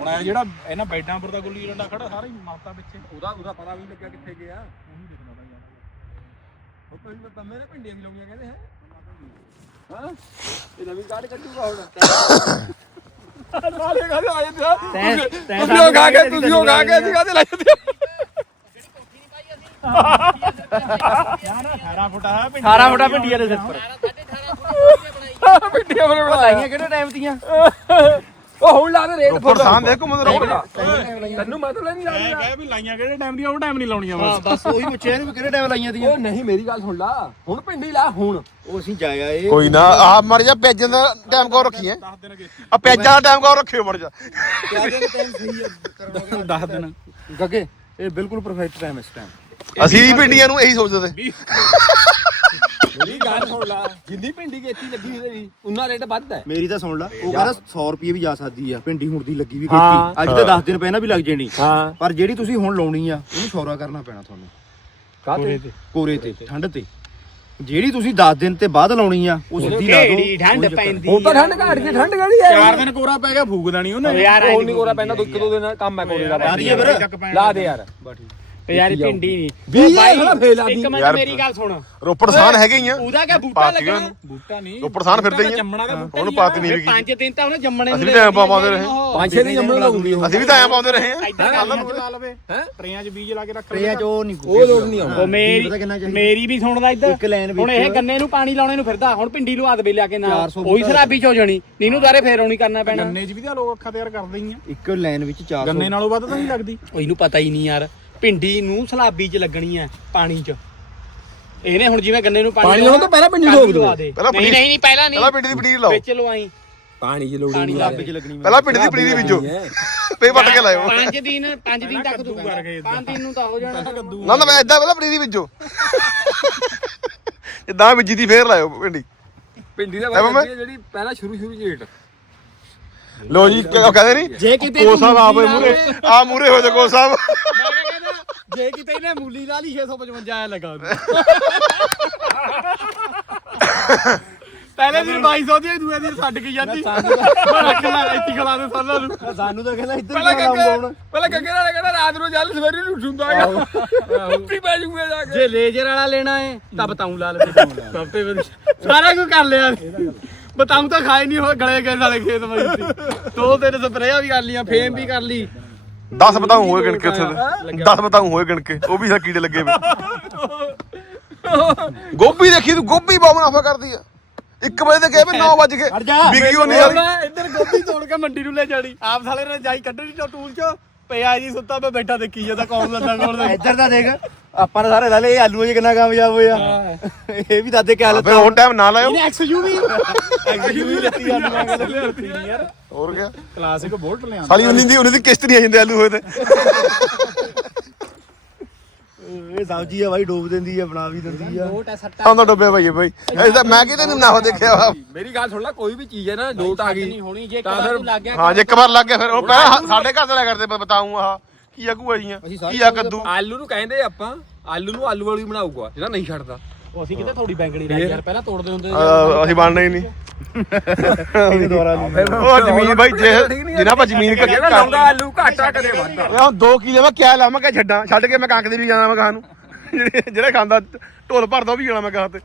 [SPEAKER 2] ਹੁਣ ਇਹ ਜਿਹੜਾ ਇਹਨਾਂ ਬੈਡਾਂ ਪਰ ਦਾ ਗੁੱਲੀ ਡੰਡਾ ਖੜਾ ਸਾਰਾ ਹੀ ਮਾਰਤਾ ਪਿੱਛੇ।
[SPEAKER 4] ਉਹਦਾ ਉਹਦਾ ਪਤਾ ਵੀ ਲੱਗਿਆ ਕਿੱਥੇ ਗਿਆ। ਉਹ ਪਿੰਡ ਮੈਂ ਪੰਮੇ ਨੇ ਪਿੰਡੀਆਂ ਵੀ ਲਾਉਣੀਆਂ ਕਹਿੰਦੇ ਹੈ। ਹਾਂ। ਇਹ ਨਵੀਂ ਕਾਢ ਕੱਢੂਗਾ ਹੁਣ। <coughs> <coughs> <coughs> ਨਾਲੇ ਕਾਹਦੇ ਆਏ ਤੇ ਤੁਸੀਂ ਉਹ ਖਾ ਕੇ ਤੁਸੀਂ ਉਹ ਖਾ ਕੇ ਅਸੀਂ ਕਾਹਦੇ ਲਾਏ ਤੇ
[SPEAKER 2] 18 ਫੁੱਟ ਆ
[SPEAKER 5] 18 ਫੁੱਟਾ ਪਿੰਡੀ ਵਾਲੇ ਸਿਰ ਪਰ
[SPEAKER 4] ਪਿੰਡੀਆਂ ਬਣੇ ਬਣਾ
[SPEAKER 3] ਲਾਈਆਂ ਕਿਹੜੇ ਟਾਈਮ ਦੀਆਂ?
[SPEAKER 4] ਉਹ ਹੁਣ ਲਾ ਦੇ ਰੇਟ
[SPEAKER 1] ਉੱਪਰ ਸਾਹ ਦੇ ਘੁੰਮਦੇ ਰਹੋ
[SPEAKER 4] ਤੈਨੂੰ ਮਤਲਬ ਨਹੀਂ ਲਾਉਣੀ
[SPEAKER 2] ਕਹਿ ਵੀ ਲਾਈਆਂ ਕਿਹੜੇ ਟਾਈਮ ਦੀਆਂ ਉਹ ਟਾਈਮ ਨਹੀਂ ਲਾਉਣੀਆਂ
[SPEAKER 3] ਹਾਂ
[SPEAKER 2] ਬਸ।
[SPEAKER 3] ਬਸ ਉਹੀ ਪੁੱਛਿਆ ਵੀ ਕਿਹੜੇ ਟਾਈਮ ਲਾਈਆਂ ਦੀਆਂ।
[SPEAKER 4] ਉਹ ਨਹੀਂ ਮੇਰੀ ਗੱਲ ਸੁਣ ਲਾ। ਹੁਣ ਪਿੰਡੀ ਲਾ ਹੁਣ।
[SPEAKER 3] ਉਹ ਅਸੀਂ ਜਾਇਆ ਇਹ
[SPEAKER 1] ਕੋਈ ਨਾ ਆ ਮਰ ਜਾ ਪੈਜਾਂ ਦਾ ਟਾਈਮ ਕੋ ਰੱਖੀਏ
[SPEAKER 2] 10 ਦਿਨ ਗਏ
[SPEAKER 1] ਆ ਪੈਜਾਂ ਦਾ ਟਾਈਮ ਕੋ ਰੱਖਿਓ ਮਰ ਜਾ
[SPEAKER 3] ਕਿਆ ਦੇ ਟਾਈਮ ਸਹੀ ਹੈ ਕਰਵਾਉਣਾ
[SPEAKER 2] 10 <laughs> ਦਿਨ।
[SPEAKER 3] ਗੱਗੇ ਇਹ ਬਿਲਕੁਲ ਪਰਫੈਕਟ ਟਾਈਮ ਇਸ ਟਾਈਮ
[SPEAKER 1] ਅਸੀਂ ਵੀ ਪਿੰਡੀਆਂ ਨੂੰ ਇਹੀ ਸੋਚਦੇ ਤੇ
[SPEAKER 4] ਮੇਰੀ ਗੱਲ ਸੁਣ ਲਾ ਜਿੰਨੀ ਪਿੰਡੀ ਕੀਤੀ ਲੱਗੀ ਹੋਈ ਤੇਰੀ ਉਨਾ ਰੇਟ ਵੱਧ ਹੈ।
[SPEAKER 3] ਮੇਰੀ ਤਾਂ ਸੁਣ ਲੈ ਉਹ ਕਹਿੰਦਾ 100 ਰੁਪਏ ਵੀ ਜਾ ਸਕਦੀ ਆ ਭਿੰਡੀ ਹੁਣ ਦੀ ਲੱਗੀ ਵੀ। ਕੀਤੀ ਅੱਜ ਤਾਂ 10 ਦਿਨ ਪਹਿਲਾਂ ਵੀ ਲੱਗ ਜਣੀ।
[SPEAKER 4] ਹਾਂ।
[SPEAKER 3] ਪਰ ਜਿਹੜੀ ਤੁਸੀਂ ਹੁਣ ਲਾਉਣੀ ਆ ਉਹਨੂੰ ਸ਼ੌਰਾ ਕਰਨਾ ਪੈਣਾ ਤੁਹਾਨੂੰ।
[SPEAKER 4] ਕਾਤੇ
[SPEAKER 3] ਕੋਰੇ ਤੇ। ਠੰਡ ਤੇ। ਜਿਹੜੀ ਤੁਸੀਂ 10 ਦਿਨ ਤੇ ਬਾਅਦ ਲਾਉਣੀ ਆ ਉਹ ਸਿੱਧੀ ਲਾ ਦਿਓ
[SPEAKER 5] ਢੇੜੀ ਠੰਡ ਪੈਂਦੀ
[SPEAKER 4] ਹੁਣ ਤਾਂ ਠੰਡ ਘਾਟ ਗਈ ਠੰਡ ਕਿਹੜੀ ਹੈ
[SPEAKER 2] ਚਾਰ ਦਿਨ ਕੋਰਾ ਪੈ ਗਿਆ ਫੂਕਦਾ ਨਹੀਂ ਉਹਨੇ।
[SPEAKER 5] ਯਾਰ
[SPEAKER 4] ਉਹ ਨਹੀਂ ਕੋਰਾ ਪੈਂਦਾ ਦੋ ਇੱਕ ਦੋ ਦਿਨ ਕੰਮ ਹੈ ਕੋਰੇ ਦਾ।
[SPEAKER 3] ਲਾ
[SPEAKER 4] ਲਾ ਦੇ ਯਾਰ।
[SPEAKER 5] ਤੇ ਯਾਰ ਇਹ ਪਿੰਡੀ ਨਹੀਂ।
[SPEAKER 4] ਵੀਹ ਹਜ਼ਾਰ ਸਾਲਾ ਫੇਲ ਆ
[SPEAKER 5] ਇੱਕ ਮਿੰਟ
[SPEAKER 1] ਯਾਰ,
[SPEAKER 5] ਮੇਰੀ ਗੱਲ ਸੁਣ।
[SPEAKER 1] ਰੋਪੜ ਸਾਨ ਹੈਗੇ ਹੀ ਆ।
[SPEAKER 5] ਉਹਦਾ ਕਿਆ ਬੂਟਾ
[SPEAKER 1] ਪਾਤੀਆਂ
[SPEAKER 5] ਲੱਗਣਾ
[SPEAKER 1] ਨੂੰ।
[SPEAKER 2] ਬੂਟਾ ਨਹੀਂ।
[SPEAKER 1] ਰੋਪੜ ਸਾਨ ਫਿਰਦੇ ਹੀ ਆ।
[SPEAKER 2] ਜੰਮਣਾ ਦਾ ਬੂਟਾ
[SPEAKER 1] ਉਹਨੂੰ ਪਾਤੀ ਨਹੀਂ ਵੀ
[SPEAKER 5] ਪੰਜ ਦਿਨ ਤਾਂ ਉਹਨੇ ਜੰਮਣੇ
[SPEAKER 1] ਅਸੀਂ ਵੀ ਤਾਂ ਐਂ ਪਾਉਂਦੇ ਰਹੇ
[SPEAKER 4] ਪੰਜ ਛੇ ਦਿਨ ਜੰਮਣ ਲਾਉਂਦੀ ਉਹ।
[SPEAKER 1] ਅਸੀਂ ਵੀ ਤਾਂ ਐਂ ਪਾਉਂਦੇ ਰਹੇ ਆ
[SPEAKER 5] ਏਦਾਂ
[SPEAKER 2] ਲਾ ਲਵੇ
[SPEAKER 4] ਹੈਂ?
[SPEAKER 2] ਟਰੇਆਂ 'ਚ ਬੀਜ ਲਾ ਕੇ ਰੱਖ
[SPEAKER 3] ਟਰੇਆਂ ਚ ਉਹ ਨਹੀਂ
[SPEAKER 4] ਉਹ ਲੋੜ ਨਹੀਂ ਆਉਂਦਾ।
[SPEAKER 5] ਉਹ ਮੇਰੀ? ਮੇਰੀ ਵੀ ਸੁਣਦਾ ਇੱਧਰ।
[SPEAKER 3] ਇੱਕ ਲਾਈਨ ਵਿੱਚ
[SPEAKER 5] ਹੁਣ ਇਹ ਗੰਨੇ ਨੂੰ ਪਾਣੀ ਲਾਉਣੇ ਨੂੰ ਫਿਰਦਾ। ਹੁਣ ਪਿੰਡੀ ਲਵਾ ਦੇ ਲਿਆ ਕੇ ਨਾਲ
[SPEAKER 3] 400
[SPEAKER 5] ਉਹੀ ਸਰਾਬੀ ਚ ਹੋ ਜਾਣੀ। ਨੀਨੂੰ ਦੁਆਰੇ ਫੇਰ ਆਉਣੀ ਕਰਨਾ ਪੈਣਾ।
[SPEAKER 2] ਗੰਨੇ 'ਚ ਵੀ ਤਾਂ ਲੋਕ ਅੱਖਾਂ ਤਿਆਰ ਕਰਦੇ ਹੀ ਆ।
[SPEAKER 3] ਇੱਕ ਲਾਈਨ ਵਿੱਚ 400
[SPEAKER 2] ਗੰਨੇ ਨਾਲੋਂ ਵੱਧ ਤਾਂ ਨਹੀਂ ਲੱਗਦੀ
[SPEAKER 5] ਉਹ ਇਹਨੂੰ ਪਤਾ ਹੀ ਨਹੀਂ ਯਾਰ ਪਿੰਡੀ ਨੂੰ ਸਲਾਬੀ ਚ ਲੱਗਣੀ ਹੈ ਪਾਣੀ ਚ। ਇਹਨੇ ਹੁਣ ਜਿਵੇਂ ਗੰਨੇ ਨੂੰ ਪਾਣੀ
[SPEAKER 4] ਪਾਣੀ ਲਾਉਣ ਤੋਂ ਪਹਿਲਾਂ ਦਿਓ।
[SPEAKER 5] ਲਵਾ ਦੇ।
[SPEAKER 1] ਪਹਿਲਾਂ
[SPEAKER 5] ਨਹੀਂ ਨਹੀਂ ਨਹੀਂ ਪਹਿਲਾਂ ਨਹੀਂ।
[SPEAKER 1] ਪਹਿਲਾਂ ਪਿੰਡੀ ਦੀ ਪਨੀਰ ਲਾਓ।
[SPEAKER 5] ਵਿੱਚ ਲਵਾਈ।
[SPEAKER 4] ਪਾਣੀ ਦੀ ਲੋੜ
[SPEAKER 5] ਪਾਣੀ
[SPEAKER 4] ਨਹੀਂ
[SPEAKER 5] ਲਾ
[SPEAKER 3] ਵਿੱਚ ਲੱਗਣੀ।
[SPEAKER 1] ਪਹਿਲਾਂ ਪਿੰਡੀ ਦੀ ਪਨੀਰ ਬੀਜੋ ਫੇ ਵੱਟ ਕੇ ਲਾਇਓ।
[SPEAKER 5] ਪੰਜ ਦਿਨ ਪੰਜ ਦਿਨ ਤੱਕ ਤੂੰ
[SPEAKER 2] ਕਰਕੇ ਏਦਾਂ।
[SPEAKER 5] ਪੰਜ ਦਿਨ ਨੂੰ ਤਾਂ ਹੋ ਜਾਣਾ।
[SPEAKER 1] ਨਾ ਨਾ ਮੈਂ ਇਦਾਂ ਪਹਿਲਾਂ ਪਨੀਰ ਦੀ ਬੀਜੋ ਜਿੱਦਾਂ ਬੀਜੀ ਦੀ ਫੇਰ ਲਾਇਓ ਪਿੰਡੀ
[SPEAKER 4] ਪਿੰਡੀ ਦਾ
[SPEAKER 1] ਐਵੇਂ ਮੈਂ-
[SPEAKER 4] ਜਿਹੜੀ ਪਹਿਲਾਂ ਸ਼ੁਰੂ ਸ਼ੁਰੂ ਚ ਰੇਟ
[SPEAKER 1] ਲੋ ਜੀ ਕਹਿੰਦੇ ਨਹੀਂ
[SPEAKER 5] ਜੇ ਕਿਤੇ
[SPEAKER 1] ਕੋ ਸਾਹਿਬ ਆਪੇ ਮੂਰੇ ਆ ਮੂਰੇ ਹੋ ਜਾ ਕੋ ਸਾਹਿਬ
[SPEAKER 5] ਮੈਂ ਕਿਹਾ ਕਹਿੰਦਾ ਜੇ ਕਿਤੇ ਇਹਨੇ ਮੂਲੀ ਲਾ ਲਈ 655 ਆ ਲਗਾ ਪਹਿਲੇ ਦਿਨ 2200 ਦੀ ਦੂਏ ਦਿਨ ਛੱਡ ਕੇ ਜਾਂਦੀ। ਮੈਂ ਰੱਖ ਲੈ ਇੱਥੇ ਖਲਾ ਦੇ ਸਾਲਾਂ ਨੂੰ।
[SPEAKER 3] ਸਾਨੂੰ ਤਾਂ ਕਹਿੰਦਾ ਇੱਧਰ
[SPEAKER 4] ਪਹਿਲਾਂ ਕੱਕੇ
[SPEAKER 3] ਹੁਣ
[SPEAKER 4] ਪਹਿਲਾਂ ਕੱਕੇ ਨਾਲ ਕਹਿੰਦਾ ਰਾਤ ਨੂੰ ਚੱਲ ਸਵੇਰੇ ਨੂੰ ਉੱਠੂੰਦਾ ਆ ਉੱਠੀ ਪੈ ਜੂਗੇ ਜਾ ਕੇ।
[SPEAKER 5] ਜੇ ਲੇਜ਼ਰ ਵਾਲਾ ਲੈਣਾ ਹੈ ਤਾਂ ਬਤਾਉਂ ਲਾ ਲੈ ਸਭ ਤੋਂ ਵਧੀਆ। ਸਾਰਾ ਕੁਝ ਕਰ ਲਿਆ। ਬਤਾਉਂ ਤਾਂ ਖਾਏ ਨਹੀਂ ਹੋ ਗਲੇ ਗਏ ਸਾਲੇ ਖੇਤ ਵਿੱਚ ਦੋ ਤਿੰਨ ਸਪਰੇਆਂ ਵੀ ਕਰ ਲੀਆਂ ਫੇਮ ਵੀ ਕਰ ਲਈ।
[SPEAKER 1] 10 ਬਤਾਉ ਹੋਏ ਗਿਣ ਕੇ ਉੱਥੇ ਤੇ। 10 ਬਤਾਉ ਹੋਏ ਗਿਣ ਕੇ। ਉਹ ਵੀ ਸਾ ਕੀੜੇ ਲੱਗੇ ਵੇ ਗੋਭੀ ਦੇਖੀ ਤੂੰ ਗੋਭੀ ਬਹੁਤ ਮੁਨਾਫਾ ਕਰਦੀ ਆ। 1 ਵਜੇ ਤੇ ਗਏ ਵੀ 9 ਵਜ ਗਏ। ਵਿਕੀ ਉਹ ਨਹੀਂ ਵਾਲੀ
[SPEAKER 5] ਇੱਧਰ ਗੋਭੀ ਤੋੜ ਕੇ ਮੰਡੀ ਨੂੰ ਲੈ ਜਾਣੀ। ਆਪ ਸਾਲੇ ਨੇ ਜਾਈ ਕੱਢਣੀ ਟੂਲ ਚੋ। ਪਿਆ ਜੀ ਸੁੱਤਾ ਮੈਂ ਬੈਠਾ ਦੇਖੀ ਜਾਂਦਾ ਕੌਣ ਲੰਦਾ ਕੋਲ ਦੇ
[SPEAKER 3] ਇੱਧਰ ਤਾਂ ਦੇਖ ਆਪਾਂ ਨੇ ਸਾਰੇ ਲਾ ਲਏ ਇਹ ਆਲੂ ਜੀ ਕਿੰਨਾ ਕਾਮਯਾਬ ਹੋਇਆ। ਇਹ ਵੀ ਦਾਦੇ ਕਿਆ
[SPEAKER 1] ਫਿਰ
[SPEAKER 3] ਲੱਤਾ।
[SPEAKER 1] ਉਹ ਟਾਈਮ ਨਾ ਲਾਇਓ
[SPEAKER 5] ਇਹਨੇ ਐਕਸ ਯੂ ਵੀ।
[SPEAKER 3] ਐਗਜ਼ੀਕਿਊਟਿਵ ਲੱਤੀ ਆਲੂ
[SPEAKER 2] ਯਾਰ।
[SPEAKER 1] ਹੋਰ ਗਿਆ
[SPEAKER 2] ਕਲਾਸਿਕ ਬੋਲਟ ਲਿਆ
[SPEAKER 1] ਸਾਲੀ ਉਨੀ ਦੀ ਉਨੀ ਦੀ ਕਿਸ਼ਤ ਨਹੀਂ ਆ ਜਾਂਦੇ ਆਲੂ ਹੋਏ ਤੇ।
[SPEAKER 3] ਇਹ ਸਬਜ਼ੀ ਆ ਬਾਈ ਡੋਬ ਦਿੰਦੀ ਆ ਬਣਾ ਵੀ ਦਿੰਦੀ ਆ।
[SPEAKER 5] ਲੋਟ ਸੱਟਾ
[SPEAKER 1] ਆਉਂਦਾ ਡੱਬੇ ਭਾਈ ਭਾਈ। ਇਹ ਤਾਂ ਮੈਂ ਕਿਤੇ ਨਹੀਂ ਨਾ ਦੇਖਿਆ ਵਾ
[SPEAKER 4] ਮੇਰੀ ਗੱਲ ਸੁਣ ਲੈ ਕੋਈ ਵੀ ਚੀਜ਼ ਹੈ ਨਾ ਲੋਟ ਆ
[SPEAKER 5] ਨਹੀਂ
[SPEAKER 4] ਗਈ।
[SPEAKER 5] ਹੋਣੀ ਜੇ ਇੱਕ
[SPEAKER 4] ਤਾਂ
[SPEAKER 5] ਵਾਰ
[SPEAKER 4] ਫਿਰ-
[SPEAKER 5] ਤੂੰ ਲੱਗ ਗਿਆ
[SPEAKER 1] ਹਾਂ ਜੇ ਇੱਕ ਵਾਰ ਲੱਗ ਗਿਆ ਫਿਰ ਉਹ ਪਹਿਲਾਂ ਸਾਡੇ ਘਰ ਤੇ ਲੈ ਕਰਦੇ ਬਤਾਉਂ ਆਹ ਕੀ ਆ ਘੂਆ ਜੀਆਂ ਕੀ ਆ ਕੱਦੂ।
[SPEAKER 4] ਆਲੂ ਨੂੰ ਕਹਿੰਦੇ ਆਪਾਂ ਆਲੂ ਨੂੰ ਆਲੂ ਵਾਲੀ ਬਣਾਊਗਾ ਜਿਹੜਾ ਨਹੀਂ ਛੱਡਦਾ।
[SPEAKER 5] ਉਹ ਅਸੀਂ ਕਿਤੇ ਥੋੜੀ ਬੈਂਗਣੀ ਲੱਗ ਯਾਰ ਪਹਿਲਾਂ ਤੋੜਦੇ ਹੁੰਦੇ
[SPEAKER 1] ਅਸੀਂ ਬਣਨਾ ਹੀ ਨਹੀਂ। ਉਹ ਜ਼ਮੀਨ ਭਾਈ ਜੇ ਜਿਨ੍ਹਾਂ ਪਾ ਜ਼ਮੀਨ
[SPEAKER 4] ਜਿਹੜਾ
[SPEAKER 1] ਕੱਢੀ
[SPEAKER 4] ਲਾਉਂਦਾ ਆਲੂ ਘਾਟਾ ਕਦੇ ਵੱਧਦਾ
[SPEAKER 1] ਮੈਂ ਹੁਣ 2 ਕਿਲੇ ਮੈਂ ਕਿਆ ਲਾਵਾਂ ਕਿ ਛੱਡਾਂ ਛੱਡ ਕੇ ਮੈਂ ਕੰਕ ਦੇ ਵੀ ਜਾਣਾ ਮੈਂ ਕਹਾਂ ਨੂੰ। ਜਿਹੜੇ ਜਿਹੜਾ ਖਾਂਦਾ ਢੋਲ ਭਰਦਾ ਉਹ ਵੀ ਜਾਣਾ ਮੈਂ ਕਹਾਂ ਤੇ।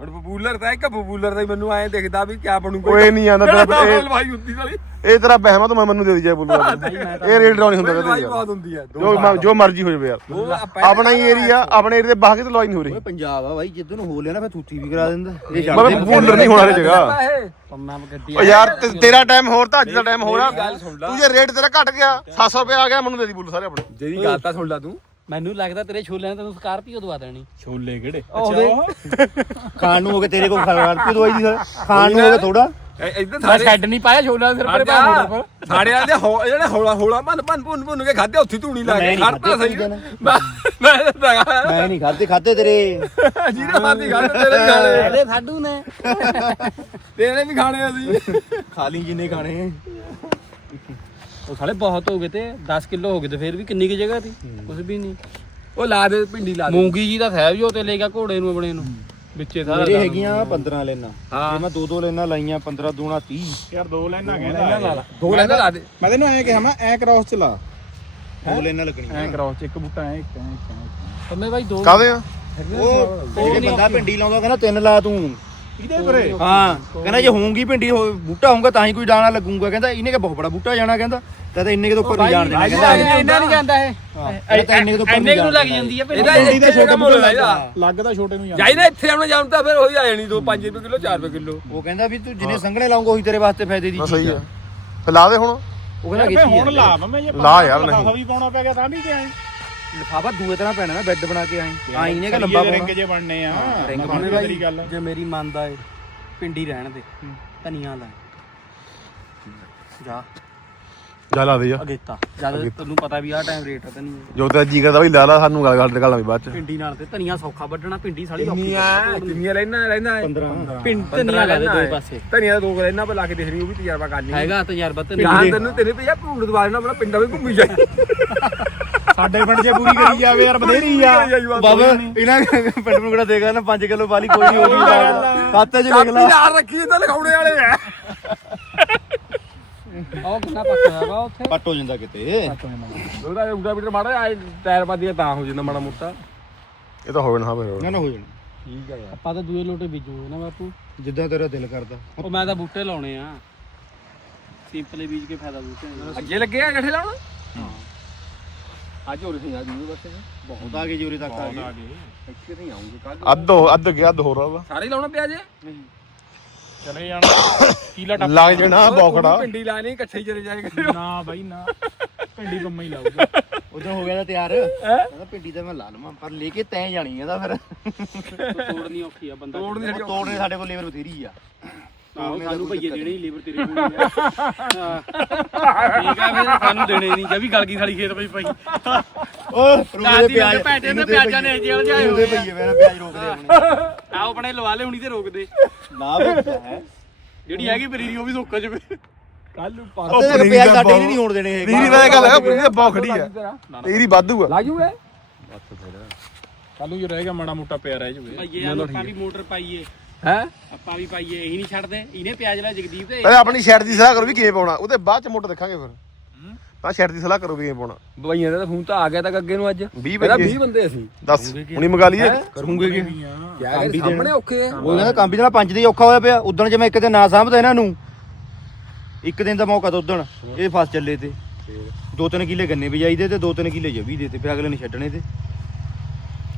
[SPEAKER 4] ਹੁਣ ਬਬੂਲਰ ਤਾਂ ਇੱਕ ਬਬੂਲਰ ਦਾ ਹੀ ਮੈਨੂੰ ਐਂ ਦਿਖਦਾ ਵੀ ਕਿਆ ਬਣੂਗਾ
[SPEAKER 1] ਓਏ ਨਹੀਂ ਆਂਦਾ ਤੇਰਾ ਇਹ-
[SPEAKER 4] ਹਲਵਾਈ ਹੁੰਦੀ ਸਾਲੀ।
[SPEAKER 1] ਇਹ ਤੇਰਾ ਬਹਿਮਾ ਤਾਂ ਮੈਂ ਮੈਨੂੰ ਦੇ ਦੀ ਜਾਏ ਬੋਲੂਗਾ ਇਹ ਡਾਉਣ ਨਹੀਂ ਹੁੰਦਾ
[SPEAKER 4] ਹਲਵਾਈ
[SPEAKER 1] ਕਦੇ
[SPEAKER 4] ਬਹੁਤ
[SPEAKER 1] ਯਾਰ।
[SPEAKER 4] ਹੁੰਦੀ ਹੈ
[SPEAKER 1] ਜੋ ਮ- ਜੋ ਮਰਜ਼ੀ ਹੋ ਜਾਵੇ ਯਾਰ।
[SPEAKER 4] ਉਹ
[SPEAKER 1] ਆਪਣਾ ਹੀ ਏਰੀਆ ਆਪਣੇ ਏਰੀਆ ਦੇ ਬਾਹਰ ਕਿਤੇ ਲਵਾਈ ਨਹੀਂ ਹੋ ਰਹੀ
[SPEAKER 3] ਓਏ ਪੰਜਾਬ ਆ ਬਾਈ ਜਿੱਦੋਂ ਨੂੰ ਹੋ ਲਿਆ ਨਾ ਫਿਰ ਥੂਥੀ ਵੀ ਕਰਾ ਦਿੰਦਾ। ਇਹ
[SPEAKER 1] ਮੈਂ ਬੋਲਰ ਨਹੀਂ ਹੋਣਾ ਜਗ੍ਹਾ।
[SPEAKER 4] ਇਹ।
[SPEAKER 5] ਪੰਮਾ ਗੱਡੀ
[SPEAKER 1] ਓ ਯਾਰ ਤੇ- ਤੇਰਾ ਟਾਈਮ ਹੋਰ ਤਾਂ ਅੱਜ ਦਾ ਟਾਈਮ ਹੋਰ ਆ।
[SPEAKER 4] ਮੇਰੀ ਗੱਲ ਸੁਣ ਲਾ।
[SPEAKER 1] ਤੂੰ ਜੇ ਰੇਟ ਤੇਰਾ ਘਟ ਗਿਆ 700 ਰੁਪਏ ਆ ਗਿਆ ਮੈਨੂੰ ਦੇ ਦੀ ਬੋਲੂ ਸਾਰੇ ਆਪਣੇ।
[SPEAKER 4] ਜਿਹੜੀ ਗੱਲ ਤਾਂ ਸੁਣ ਲਾ ਤੂੰ।
[SPEAKER 5] ਮੈਨੂੰ ਲੱਗਦਾ ਤੇਰੇ ਛੋਲਿਆਂ ਨੇ ਤੈਨੂੰ ਸਕਾਰਪੀਓ ਦਵਾ ਦੇਣੀ।
[SPEAKER 2] ਛੋਲੇ ਕਿਹੜੇ?
[SPEAKER 3] ਖਾਣ ਨੂੰ ਹੋ ਕੇ ਤੇਰੇ ਕੋਲ ਖਾ ਕੇ ਦਵਾਈ ਦੀ ਖਾਣ ਨੂੰ ਹੋ ਕੇ ਥੋੜਾ
[SPEAKER 5] ਮੈਂ
[SPEAKER 4] ਸਾਰੇ
[SPEAKER 5] ਛੱਡ ਨਹੀਂ ਪਾਇਆ ਛੋਲਿਆਂ ਦੇ ਸਿਰ ਪਰ ਪਾ ਮੋਟਰ ਪਰ
[SPEAKER 4] ਸਾਡੇ ਵਾਲੇ ਹੋ- ਜਿਹੜੇ ਹੌਲਾ ਹੌਲਾ ਭੰਨ ਭੰਨ ਭੁੰਨ ਭੁੰਨ ਕੇ ਖਾਦੇ ਉੱਥੇ ਧੂਣੀ ਲਾ
[SPEAKER 3] ਮੈਂ
[SPEAKER 4] ਕੇ
[SPEAKER 3] ਨਹੀਂ
[SPEAKER 4] ਖੜਤਾ
[SPEAKER 3] ਖਾਧੇ
[SPEAKER 4] ਸਹੀ।
[SPEAKER 3] ਕਈ ਦਿਨ।
[SPEAKER 4] ਮੈਂ ਮੈਂ ਤਾਂ
[SPEAKER 3] ਮੈਂ ਨਹੀਂ ਖਾਦੇ ਖਾਦੇ ਤੇਰੇ।
[SPEAKER 4] ਜਿਹਨੇ ਮਾਦੀ ਖਾਦੇ ਤੇਰੇ ਵੀ ਖਾਣੇ
[SPEAKER 5] ਇਹਦੇ ਸਾਡੂ ਨੇ।
[SPEAKER 4] ਤੇਰੇ ਵੀ ਖਾਣੇ ਅਸੀਂ।
[SPEAKER 3] ਖਾ ਲਈ ਜਿੰਨੇ ਖਾਣੇ।
[SPEAKER 5] ਉਹ ਸਾਲੇ ਬਹੁਤ ਹੋ ਗਏ ਤੇ 10 ਕਿਲੋ ਹੋ ਗਏ ਤੇ ਫਿਰ ਵੀ ਕਿੰਨੀ ਕੀ ਜਗ੍ਹਾ ਸੀ ਕੁਝ ਵੀ ਨਹੀਂ।
[SPEAKER 4] ਉਹ ਲਾ ਦੇ ਪਿੰਡੀ ਲਾ ਦੇ।
[SPEAKER 5] ਮੂੰਗੀ ਜੀ ਦਾ ਸਹਿਬ ਜੋ ਤੇ ਲੈ ਗਿਆ ਘੋੜੇ ਨੂੰ ਆਪਣੇ ਨੂੰ। ਵਿੱਚੇ ਸਾਰਾ
[SPEAKER 3] ਮੇਰੇ ਹੈਗੀਆਂ 15 ਲੈਣਾ
[SPEAKER 4] ਹਾਂ।
[SPEAKER 3] ਜੇ ਮੈਂ ਦੋ ਦੋ ਲੈਣਾ ਲਾਈਆਂ 15 ਦੂਣਾ 30
[SPEAKER 2] ਯਾਰ ਦੋ ਲਾਈਨਾਂ ਕਹਿੰਦਾ।
[SPEAKER 4] ਦੋ ਲੈਂਦਾ ਲਾ ਦੇ।
[SPEAKER 2] ਮੈਂ ਤੈਨੂੰ ਐਂ ਕਿਹਾ ਮੈਂ ਐ ਕ੍ਰਾਸ ਚਲਾ
[SPEAKER 3] ਦੋ ਲੈਣਾ ਲੱਗਣੀਆਂ।
[SPEAKER 2] ਐ ਕ੍ਰਾਸ ਚ ਇੱਕ ਬੂਟਾ ਐ ਇੱਕ ਐ ਇੱਕ ਐ
[SPEAKER 5] ਪੰਮੇ ਬਾਈ ਦੋ
[SPEAKER 1] ਕਾਦੇ ਆ?
[SPEAKER 3] ਉਹ ਜਿਹੜੇ ਬੰਦਾ ਭਿੰਡੀ ਲਾਉਂਦਾ ਕਹਿੰਦਾ ਤਿੰਨ ਲਾ ਤੂੰ।
[SPEAKER 2] ਇਹਦੇ ਪਰੇ
[SPEAKER 3] ਹਾਂ ਕਹਿੰਦਾ ਜੇ ਹੋਊਗੀ ਭਿੰਡੀ ਹੋ- ਬੂਟਾ ਹੋਊਗਾ ਤਾਂ ਹੀ ਕੋਈ ਦਾਣਾ ਲੱਗੂਗਾ। ਕਹਿੰਦਾ ਇਹਨੇ ਕਿ ਬਹੁਤ ਬੜਾ ਬੂਟਾ ਜਾਣਾ ਕਹਿੰਦਾ। ਕਹਿੰਦਾ ਇੰਨੇ ਕੇ ਤੋਂ ਉੱਪਰ ਨਹੀਂ ਜਾਣ ਦੇਣਾ ਕਹਿੰਦਾ।
[SPEAKER 5] ਇੰਨਾ ਨਹੀਂ ਜਾਂਦਾ ਇਹ।
[SPEAKER 3] ਕਹਿੰਦਾ ਇੰਨੇ ਕੇ ਤੋਂ ਉੱਪਰ
[SPEAKER 5] ਇੰਨੇ ਨੂੰ ਲੱਗ ਜਾਂਦੀ ਹੈ
[SPEAKER 4] ਇਹਦਾ
[SPEAKER 5] ਭਿੰਡੀ।
[SPEAKER 4] ਇੱਥੇ ਛੋਟਾ ਮੁੱਲ ਹੈ ਇਹਦਾ
[SPEAKER 2] ਲੱਗਦਾ ਛੋਟੇ ਨੂੰ ਜਾਂਦਾ
[SPEAKER 4] ਜਾਈਦਾ ਇੱਥੇ ਆਉਣਾ ਜਾਂਦਾ ਫਿਰ ਉਹੀ ਆ ਜਾਣੀ 2 5 ਰੁਪਏ ਕਿਲੋ 4 ਰੁਪਏ ਕਿਲੋ।
[SPEAKER 3] ਉਹ ਕਹਿੰਦਾ ਵੀ ਤੂੰ ਜਿੰਨੇ ਸੰਘਣੇ ਲਾਉਂਗਾ ਉਹੀ ਤੇਰੇ ਵਾਸਤੇ ਫਾਇਦੇ ਦੀ ਚੀਜ਼
[SPEAKER 1] ਸਹੀ
[SPEAKER 3] ਆ।
[SPEAKER 1] ਆ। ਫਿਰ ਲਾ ਦੇ ਹੁਣ।
[SPEAKER 3] ਉਹ ਕਹਿੰਦਾ ਕੀਤੀ
[SPEAKER 2] ਹੁਣ ਲਾ ਮੈਂ ਜੇ
[SPEAKER 1] ਲਾ ਯਾਰ ਨਹੀਂ।
[SPEAKER 2] ਵੀ ਪਾਉਣਾ ਪੈ ਗਿਆ ਤਾਂ ਵੀ ਕਿਆ
[SPEAKER 3] ਲਿਫਾਫਾ ਦੂਏ ਤਰ੍ਹਾਂ ਪੈਣਾ ਨਾ ਬੈੱਡ ਬਣਾ ਕੇ ਆਏ। ਆਈ ਨੇ ਕਿ ਲੰਬਾ
[SPEAKER 2] ਰਿੰਗ ਜੇ ਬਣਨੇ ਆ।
[SPEAKER 3] ਰਿੰਗ
[SPEAKER 2] ਬਣਨੇ ਤੇਰੀ ਗੱਲ।
[SPEAKER 5] ਜੇ ਮੇਰੀ ਮੰਨਦਾ ਏ ਪਿੰਡੀ ਰਹਿਣ ਦੇ। ਧਨੀਆ ਲੈ। ਜਾ।
[SPEAKER 1] ਜਾ ਲਾ ਦੇ ਜਾ।
[SPEAKER 5] ਅਗੇਤਾ। ਜਦ ਤੈਨੂੰ ਪਤਾ ਵੀ ਆਹ ਟਾਈਮ ਰੇਟ ਹੈ ਧਨੀਆ
[SPEAKER 1] ਜੋ ਤੇਰਾ ਜੀ ਕਰਦਾ ਬਈ ਲਾ ਲਾ ਸਾਨੂੰ ਗੱਲ ਗੱਲ ਗੱਲ ਵੀ ਬਾਅਦ ਚ।
[SPEAKER 5] ਪਿੰਡੀ ਨਾਲ ਤੇ ਧਨੀਆ ਸੌਖਾ ਵੱਢਣਾ ਪਿੰਡੀ ਸਾਲੀ ਔਖੀ
[SPEAKER 4] ਕਿੰਨੀਆਂ ਕਿੰਨੀਆਂ ਲੈਣਾ ਲੈਣਾ
[SPEAKER 3] 15
[SPEAKER 5] ਪਿੰਡ ਧਨੀਆ ਲੈ ਦੇ ਦੋ ਪਾਸੇ।
[SPEAKER 4] ਧਨੀਆ ਦਾ ਦੋ ਕੁ ਲੈਣਾ ਲਾ ਕੇ ਦੇਖ ਰਹੀ ਉਹ ਵੀ ਤਜਰਬਾ ਕਰ ਲਈ।
[SPEAKER 5] ਹੈਗਾ ਤਜਰਬਾ
[SPEAKER 4] ਤੈਨੂੰ। ਤੇਰੇ ਤੇ ਯਾ ਭੂੰਡ ਦਵਾ ਦੇਣਾ ਆਪਣਾ ਪਿੰਡਾਂ ਵਿੱਚ ਘੁੰਮੀ ਜਾਈ
[SPEAKER 2] ਸਾਡੇ ਪਿੰਡ 'ਚ ਪੂਰੀ ਕਰੀ ਜਾਵੇ ਯਾਰ ਬਥੇਰੀ ਆ।
[SPEAKER 3] ਬਾਬਾ। ਇਹਨਾਂ ਪਿੰਡ ਨੂੰ ਕਿਹੜਾ ਦੇਗਾ ਨਾ 5 ਕਿਲੋ ਵਾਲੀ ਕੋਈ ਨਹੀਂ ਹੋਗੀ ਖਾਤੇ 'ਚ ਲਿਖ ਲਾ।
[SPEAKER 4] ਨਾਲ ਰੱਖੀ ਤਾਂ ਲਿਖਾਉਣੇ ਵਾਲੇ ਆ।
[SPEAKER 5] ਉਹ ਕਿੰਨਾ ਪੱਕਾ ਹੈਗਾ ਉੱਥੇ?
[SPEAKER 3] ਪੱਟ ਹੋ ਜਾਂਦਾ ਕਿਤੇ।
[SPEAKER 4] ਉਹਦਾ ਉਹਦਾ ਵੀ ਮਾੜਾ ਜਿਹਾ ਟਾਇਰ ਪਾਦੀਆਂ ਤਾਂ ਹੋ ਜਾਂਦਾ ਮਾੜਾ ਮੋਟਾ।
[SPEAKER 1] ਇਹ ਤਾਂ ਨਾ
[SPEAKER 3] ਨਾ ਹੋ ਜਾਣਾ।
[SPEAKER 4] ਠੀਕ ਆ ਯਾਰ।
[SPEAKER 5] ਆਪਾਂ ਤਾਂ ਦੂਏ ਲੋਟੇ ਬੀਜੂਗੇ ਨਾ ਬਾਪੂ।
[SPEAKER 3] ਜਿੱਦਾਂ ਤੇਰਾ ਦਿਲ ਕਰਦਾ।
[SPEAKER 5] ਉਹ ਮੈਂ ਤਾਂ ਬੂਟੇ ਲਾਉਣੇ ਆ। ਸਿੰਪਲੇ ਬੀਜ ਕੇ ਫਾਇਦਾ ਬੂਟੇ
[SPEAKER 4] ਅੱਗੇ ਲੱਗੇ ਆ ਇਕੱਠੇ ਲਾਉਣ? ਹਾਂ। ਅੱਜ ਹੋਰ ਸੀ ਆ ਜੀ ਬਸ
[SPEAKER 3] ਬਹੁਤ ਆ ਗਏ ਜੂਰੀ ਤੱਕ ਆ ਗਏ
[SPEAKER 4] ਇੱਥੇ ਨਹੀਂ ਆਉਂਗੇ ਕੱਲ
[SPEAKER 1] ਅੱਧ ਹੋ- ਅੱਧ ਗਿਆ ਅੱਧ ਹੋਰ ਆ
[SPEAKER 4] ਸਾਰੇ ਹੀ ਲਾਉਣਾ ਪਿਆ ਜੇ?
[SPEAKER 2] ਚਲੇ ਜਾਣਾ। ਕੀਲਾ ਟੱਪ
[SPEAKER 1] ਲੱਗ ਜਾਣਾ ਬੌਖੜਾ
[SPEAKER 4] ਪਿੰਡੀ ਲਾਣੀ ਇਕੱਠੇ ਹੀ ਚਲੇ ਜਾਏਗਾ।
[SPEAKER 2] ਨਾ ਬਾਈ ਨਾ। ਪਿੰਡੀ ਕੰਮਾ ਹੀ ਲਾਊਗਾ।
[SPEAKER 3] ਉਦੋਂ ਹੋ ਗਿਆ ਤਾਂ ਤਿਆਰ। ਕਹਿੰਦਾ ਪਿੰਡੀ ਤਾਂ ਮੈਂ ਲਾ ਲਵਾਂ ਪਰ ਲੈ ਕੇ ਤੈਂ ਜਾਣੀ ਇਹਦਾ ਫਿਰ।
[SPEAKER 5] ਤੋੜਨੀ ਔਖੀ ਆ ਬੰਦਾ।
[SPEAKER 4] ਤੋੜ ਨਹੀਂ
[SPEAKER 3] ਤੋੜਨੇ ਸਾਡੇ ਕੋਲ ਲੇਬਰ ਬਥੇਰੀ ਆ।
[SPEAKER 5] ਆਹੋ ਸਾਨੂੰ ਭਈਏ ਦੇਣੇ ਹੀ ਲੀਵਰ ਤੇਰੇ ਕੋਲ ਹੀ ਆ। ਹਾਂ। ਠੀਕ ਆ ਫਿਰ ਸਾਨੂੰ ਦੇਣੇ ਨਹੀਂ। ਜਦ ਵੀ ਗਲ ਗਈ ਸਾਲੀ ਖੇਤ ਵਿੱਚ ਪਈ
[SPEAKER 3] ਓਏ ਰੁਕ
[SPEAKER 5] ਦਾਦੀ
[SPEAKER 3] ਦੇ ਪਿਆਜ਼।
[SPEAKER 5] ਭੈਟੇ ਤੇ ਪਿਆਜ਼ਾਂ ਨੇ ਜੇਲ੍ਹ ਜਾਏ ਹੋਏ ਆ।
[SPEAKER 3] ਭਈਏ ਮੇਰਾ ਪਿਆਜ਼ ਰੋਕ ਦੇ ਆਪਣੇ
[SPEAKER 5] ਆਓ ਆਪਣੇ ਲਵਾ ਲੈ ਹੁਣੀ ਤੇ ਰੋਕ ਦੇ
[SPEAKER 3] ਨਾ ਹੈ।
[SPEAKER 5] ਜਿਹੜੀ ਹੈਗੀ ਬਰੀਰੀ ਉਹ ਵੀ ਸੁੱਕ ਜਵੇ।
[SPEAKER 2] ਕੱਲ ਨੂੰ
[SPEAKER 1] ਉਹ
[SPEAKER 3] ਤੇ
[SPEAKER 1] ਪਨੀਰ
[SPEAKER 3] ਪਿਆਜ਼
[SPEAKER 1] ਦਾ
[SPEAKER 3] ਸਾਡੇ
[SPEAKER 1] ਬਹੁਤ-
[SPEAKER 3] ਨਹੀਂ ਹੋਣ ਦੇਣੇ ਹੈਗੇ
[SPEAKER 1] ਪਨੀਰੀ ਦਾ ਗੱਲ ਹੈ ਪਨੀਰੀ ਦਾ ਆ। ਤੇਰੀ ਵਾਧੂ ਆ।
[SPEAKER 4] ਲਾ ਜੂਗੇ
[SPEAKER 2] ਕੱਲ ਨੂੰ ਜੋ ਰਹਿ ਗਿਆ ਮਾੜਾ ਮੋਟਾ ਪਿਆ ਰਹਿ ਜੂਵੇ।
[SPEAKER 5] ਭਈਏ ਆ ਲੋਕਾਂ ਵੀ ਮੋਟਰ ਪਾਈਏ
[SPEAKER 4] ਹੈ?
[SPEAKER 5] ਆਪਾਂ ਵੀ ਪਾਈਏ ਇਹੀ ਨਹੀਂ ਛੱਡਦੇ ਇਹਨੇ ਪਿਆਜ ਲਾ ਜਗਦੀਪ ਤੇ
[SPEAKER 1] ਪਹਿਲੇ ਆਪਣੀ ਸ਼ੈਡ ਦੀ ਸਲਾਹ ਕਰੋ ਵੀ ਕਿਵੇਂ ਪਾਉਣਾ ਉਹਦੇ ਬਾਅਦ ਚ ਮੋਟਰ ਦੇਖਾਂਗੇ ਫਿਰ। ਤਾਂ ਸ਼ੈਡ ਦੀ ਸਲਾਹ ਕਰੋ ਵੀ ਕਿਵੇਂ ਪਾਉਣਾ।
[SPEAKER 4] ਬਈਆਂ ਦਾ ਤਾਂ ਫੋਨ ਤਾਂ ਆ ਗਿਆ ਤਾਂ ਅੱਗੇ ਨੂੰ ਅੱਜ।
[SPEAKER 1] 20
[SPEAKER 4] ਪਹਿਲਾਂ
[SPEAKER 1] ਵਜੇ।
[SPEAKER 4] 20 ਬੰਦੇ ਅਸੀਂ।
[SPEAKER 1] ਦੱਸ ਹੁਣੀ ਮੰਗਾ ਲਈਏ?
[SPEAKER 3] ਕਰੂੰਗੇ ਕੀ?
[SPEAKER 4] ਕਿਆ ਕਰੇ ਸਾਹਮਣੇ ਔਖੇ ਆ।
[SPEAKER 3] ਉਹ ਕਹਿੰਦਾ ਕੰਮ ਵੀ ਨਾਲ ਪੰਜ ਦੀ ਔਖਾ ਹੋਇਆ ਪਿਆ ਉਦੋਂ ਜੇ ਮੈਂ ਇੱਕ ਦਿਨ ਨਾ ਸਾਂਭਦਾ ਇਹਨਾਂ ਨੂੰ ਇੱਕ ਦਿਨ ਦਾ ਮੌਕਾ ਤਾਂ ਉਦਣ ਇਹ ਫਸ ਚੱਲੇ ਤੇ। ਦੋ ਤਿੰਨ ਕਿੱਲੇ ਗੰਨੇ ਵੀ ਜਾਈਦੇ ਤੇ ਦੋ ਤਿੰਨ ਕਿੱਲੇ ਜਵੀ ਦੇ ਤੇ ਫਿਰ ਅਗਲੇ ਨੇ ਛੱਡਣੇ ਤੇ।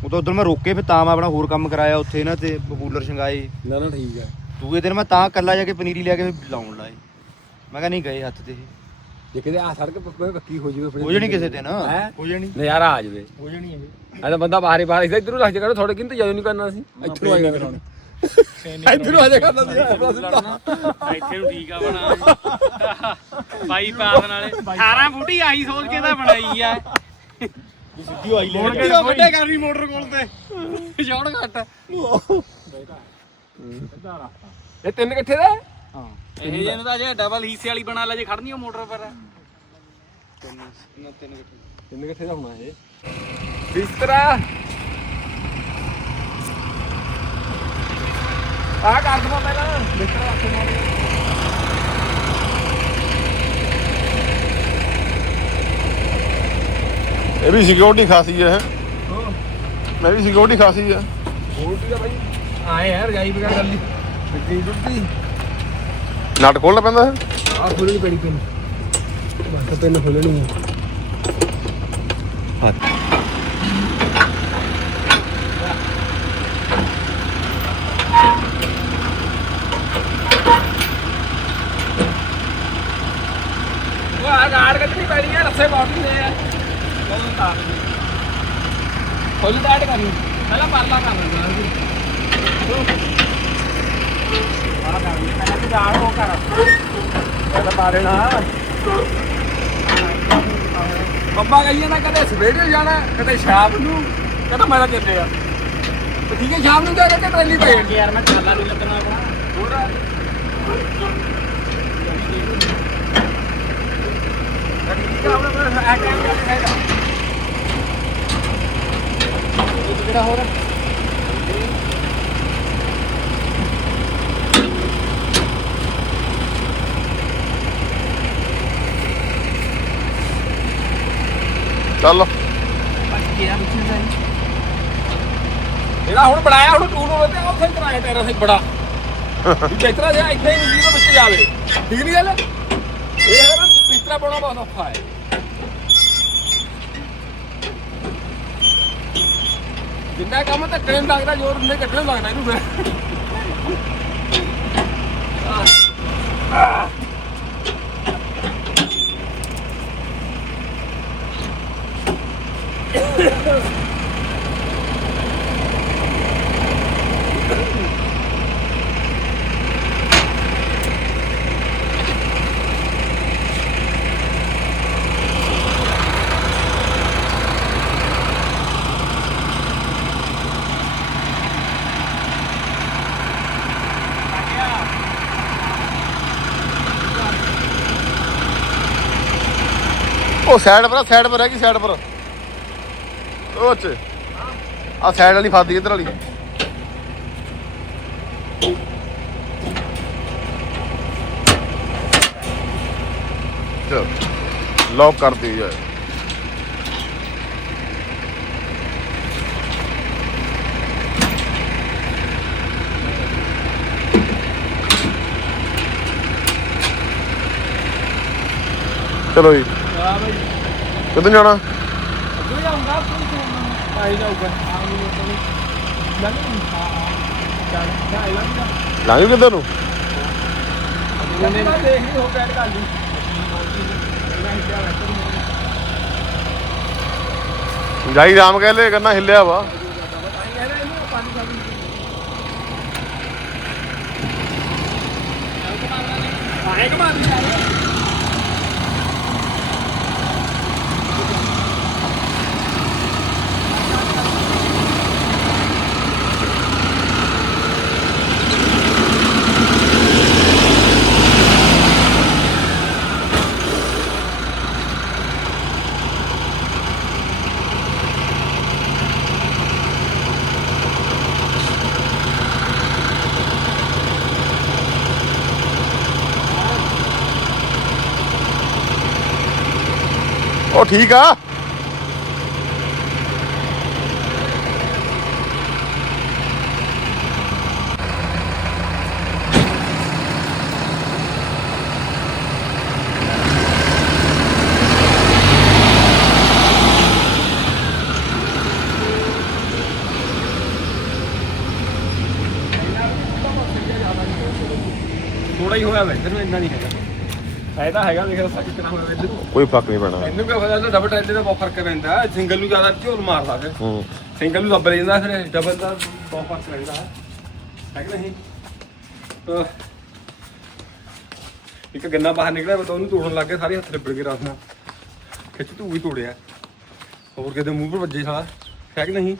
[SPEAKER 3] ਉਹ ਤਾਂ ਉਦੋਂ ਮੈਂ ਰੋਕੇ ਫਿਰ ਤਾਂ ਮੈਂ ਆਪਣਾ ਹੋਰ ਕੰਮ ਕਰਾਇਆ ਉੱਥੇ ਨਾ ਤੇ ਬਬੂਲਰ ਸ਼ੰਗਾਏ
[SPEAKER 4] ਨਾ ਨਾ ਠੀਕ ਆ।
[SPEAKER 3] ਦੂਏ ਦਿਨ ਮੈਂ ਤਾਂ ਕੱਲਾ ਜਾ ਕੇ ਪਨੀਰੀ ਲਿਆ ਕੇ ਫਿਰ ਲਾਉਣ ਲਾਏ। ਮੈਂ ਕਿਹਾ ਨਹੀਂ ਗਏ ਹੱਥ ਤੇ।
[SPEAKER 4] ਜੇ ਕਿਤੇ ਆ ਸੜਕ ਪੱਕੀ ਪੱਕੀ ਹੋ ਜਾਵੇ ਫਿਰ
[SPEAKER 3] ਹੋ ਜਾਣੀ ਕਿਸੇ ਦਿਨ।
[SPEAKER 4] ਹੈਂ?
[SPEAKER 3] ਹੋ ਜਾਣੀ।
[SPEAKER 4] ਨਜ਼ਾਰਾ ਆ ਜਾਵੇ।
[SPEAKER 3] ਹੋ ਜਾਣੀ ਇਹ
[SPEAKER 4] ਐ ਤਾਂ ਬੰਦਾ ਬਾਹਰੇ ਬਾਹਰ ਇਧਰੋਂ ਰੱਖ ਜਗਾ ਥੋੜੇ ਕਿੰਤੇ ਜਾਇ ਨਹੀਂ ਕਰਨਾ ਸੀ ਇੱਥੋਂ ਆਏਗਾ ਇੱਧਰੋਂ ਆ ਜਾ ਕਰਨਾ ਸੀ ਆਪਣਾ ਸਿੱਧਾ
[SPEAKER 5] ਇੱਥੇ ਨੂੰ ਠੀਕ ਆ ਬਣਾ। ਬਾਈ ਪਾਦਨ ਵਾਲੇ 18 ਫੁੱਟੀ ਆਹੀ ਸੋਚ ਕੇ ਤਾਂ ਬਣਾਈ ਆ।
[SPEAKER 3] ਸਿੱਧੀ ਆਈ ਲੈ
[SPEAKER 5] ਮੋਟਰ ਵੱਡੇ ਕਰਨੀ ਮੋਟਰ ਕੋਲ ਤੇ। ਸ਼ੌਟ ਘੱਟ।
[SPEAKER 4] ਇਹ ਤਿੰਨ ਇਕੱਠੇ ਦਾ?
[SPEAKER 5] ਇਹ ਜਿਹਨੂੰ ਤਾਂ ਜੇ ਡਬਲ ਹਿੱਸੇ ਵਾਲੀ ਬਣਾ ਲੈ ਜੇ ਖੜਨੀ ਉਹ ਮੋਟਰ ਪਰ।
[SPEAKER 4] ਤਿੰਨ ਇਕੱਠੇ ਦਾ ਹੋਣਾ ਇਹ। ਬਿਸਤਰਾ। ਆ ਕਰ ਦਵਾ ਪਹਿਲਾਂ। ਬਿਸਤਰਾ ਰੱਖ ਦਵਾ
[SPEAKER 1] ਇਹ ਵੀ ਸਿਕਿਉਰਿਟੀ ਖਾਸੀ ਹੈ ਮੈਂ ਵੀ ਸਿਕਿਉਰਿਟੀ ਖਾਸੀ ਹੈ।
[SPEAKER 4] ਕੀ ਆ ਬਾਈ ਆਏ ਯਾਰ ਰਜਾਈ ਵਗੈਰਾ ਕਰ ਲਈ। ਬਿਜਲੀ ਡੁੱਬਦੀ
[SPEAKER 1] ਨਟ ਖੋਲਣਾ ਪੈਂਦਾ ਹੈ?
[SPEAKER 4] ਆ ਖੋਲਣੀ ਪੈਣੀ ਪਿੰਨ। ਬਸ ਪਿੰਨ ਖੋਲਣੀ ਹੈ। ਉਹ ਆ ਗਾੜ ਕੱਢਣੀ ਪੈਣੀ ਹੈ ਰੱਸੇ ਬਹੁਤ ਨੇ ਆ ਬਹੁਤ ਤਾਂ ਖੋਲ ਦਾੜ ਕਰੀ ਪਹਿਲਾਂ ਪਰਲਾ ਕਰ ਲੈਣਾ ਆ ਕਰ ਪਹਿਲਾਂ ਤੂੰ ਗਾੜ ਉਹ ਕਰ ਪਹਿਲਾਂ ਮਾਰੇ ਨਾ ਬੱਬਾ ਕਹੀਏ ਨਾ ਕਦੇ ਸਵੇਰੇ ਜਾਣਾ ਕਦੇ ਸ਼ਾਮ ਨੂੰ ਕਦੇ ਮੈਂ ਤਾਂ ਚੱਲੇ ਆ। ਤੇ ਠੀਕ ਹੈ ਸ਼ਾਮ ਨੂੰ ਜਾ ਕੇ ਟਰੈਲੀ ਪੇ
[SPEAKER 5] ਯਾਰ ਮੈਂ ਚਾਲਾ ਨਹੀਂ ਲੱਗਣਾ ਆਪਣਾ।
[SPEAKER 4] ਹੋਰ
[SPEAKER 3] ਹੋਰ?
[SPEAKER 1] ਚੱਲ।
[SPEAKER 4] ਜਿਹੜਾ ਹੁਣ ਬਣਾਇਆ ਹੁਣ ਟੂਲ ਹੋਵੇ ਤੇ ਉੱਥੇ ਕਰਾਇਆ ਤੇਰਾ ਸੀ ਬੜਾ। ਵੀ ਬਿਸਤਰਾ ਜਿਹਾ ਇੱਥੇ ਹੀ ਜੀ ਵਿੱਚ ਜਾਵੇ। ਠੀਕ ਨਹੀਂ ਗੱਲ? ਇਹ ਹੈ ਨਾ ਬਿਸਤਰਾ ਪਾਉਣਾ ਬਹੁਤ ਔਖਾ ਹੈ। ਜਿੰਨਾ ਕੰਮ ਧੱਕਣੇ ਨੂੰ ਲੱਗਦਾ ਜ਼ੋਰ ਉਹਨੇ ਕੱਢਣ ਨੂੰ ਲੱਗਦਾ ਇਹਨੂੰ ਫਿਰ।
[SPEAKER 1] ਉਹ ਸਾਈਡ ਪਰ ਸਾਈਡ ਪਰ ਹੈਗੀ ਸਾਈਡ ਪਰ। ਉਹ ਚ ਆ ਸਾਈਡ ਵਾਲੀ ਫਾਦੀ ਇਧਰ ਵਾਲੀ। ਚਲ ਲੌਕ ਕਰ ਦੀ ਜਾਏ ਚਲੋ ਜੀ। ਕਿੱਥੇ ਜਾਣਾ?
[SPEAKER 2] ਤੂੰ ਜਾਊਂਗਾ ਆਈ ਜਾਊਗਾ ਲੱਗਾ
[SPEAKER 1] ਕਿੱਧਰ ਨੂੰ
[SPEAKER 2] ਉਹਨੇ ਦੇਖ ਲਈ ਹੋ ਪੈਡ ਕਰ ਲਈ
[SPEAKER 1] ਜਾਈ ਰਾਮ ਕਹਿ ਲੈ ਕਰਨਾ ਹਿੱਲਿਆ ਵਾ।
[SPEAKER 2] ਆਏ
[SPEAKER 1] ਠੀਕ ਆ
[SPEAKER 4] ਥੋੜਾ ਹੀ ਹੋਇਆ ਵਾ ਇੱਧਰ ਨੂੰ ਇੰਨਾ ਨਹੀਂ ਹੈਗਾ ਫਾਇਦਾ ਹੈਗਾ ਦੇਖ ਰਸਾ ਕਿੰਨਾ ਹੋਇਆ ਇੱਧਰ ਨੂੰ।
[SPEAKER 1] ਕੋਈ ਫ਼ਰਕ ਨਹੀਂ ਪੈਣਾ।
[SPEAKER 4] ਇਹਨੂੰ ਕਿਆ ਫਾਇਦਾ ਡਬਲ ਟਾਇਰ ਦਾ ਬਹੁਤ ਫ਼ਰਕ ਪੈਂਦਾ ਸਿੰਗਲ ਨੂੰ ਜ਼ਿਆਦਾ ਝੋਲ ਮਾਰਦਾ ਫਿਰ।
[SPEAKER 1] ਹੂੰ।
[SPEAKER 4] ਸਿੰਗਲ ਨੂੰ ਦੱਬ ਲੈਂਦਾ ਫਿਰ ਡਬਲ ਦਾ ਬਹੁਤ ਫ਼ਰਕ ਪੈਂਦਾ। ਹੈ ਹੈ ਕਿ ਨਹੀਂ? ਤਾਂ ਇੱਕ ਗੰਨਾ ਬਾਹਰ ਨਿਕਲਿਆ ਬਤਾ ਉਹਨੂੰ ਤੋੜਨ ਲੱਗ ਗਿਆ ਸਾਰੇ ਹੱਥ ਲਿਬੜ ਕੇ ਰਸ ਨਾਲ ਖਿੱਚ ਧੂ ਵੀ ਤੋੜਿਆ। ਹੋਰ ਕਿਤੇ ਮੂੰਹ ਪਰ ਵੱਜੇ ਸਾਲਾ। ਹੈ ਕਿ ਨਹੀਂ?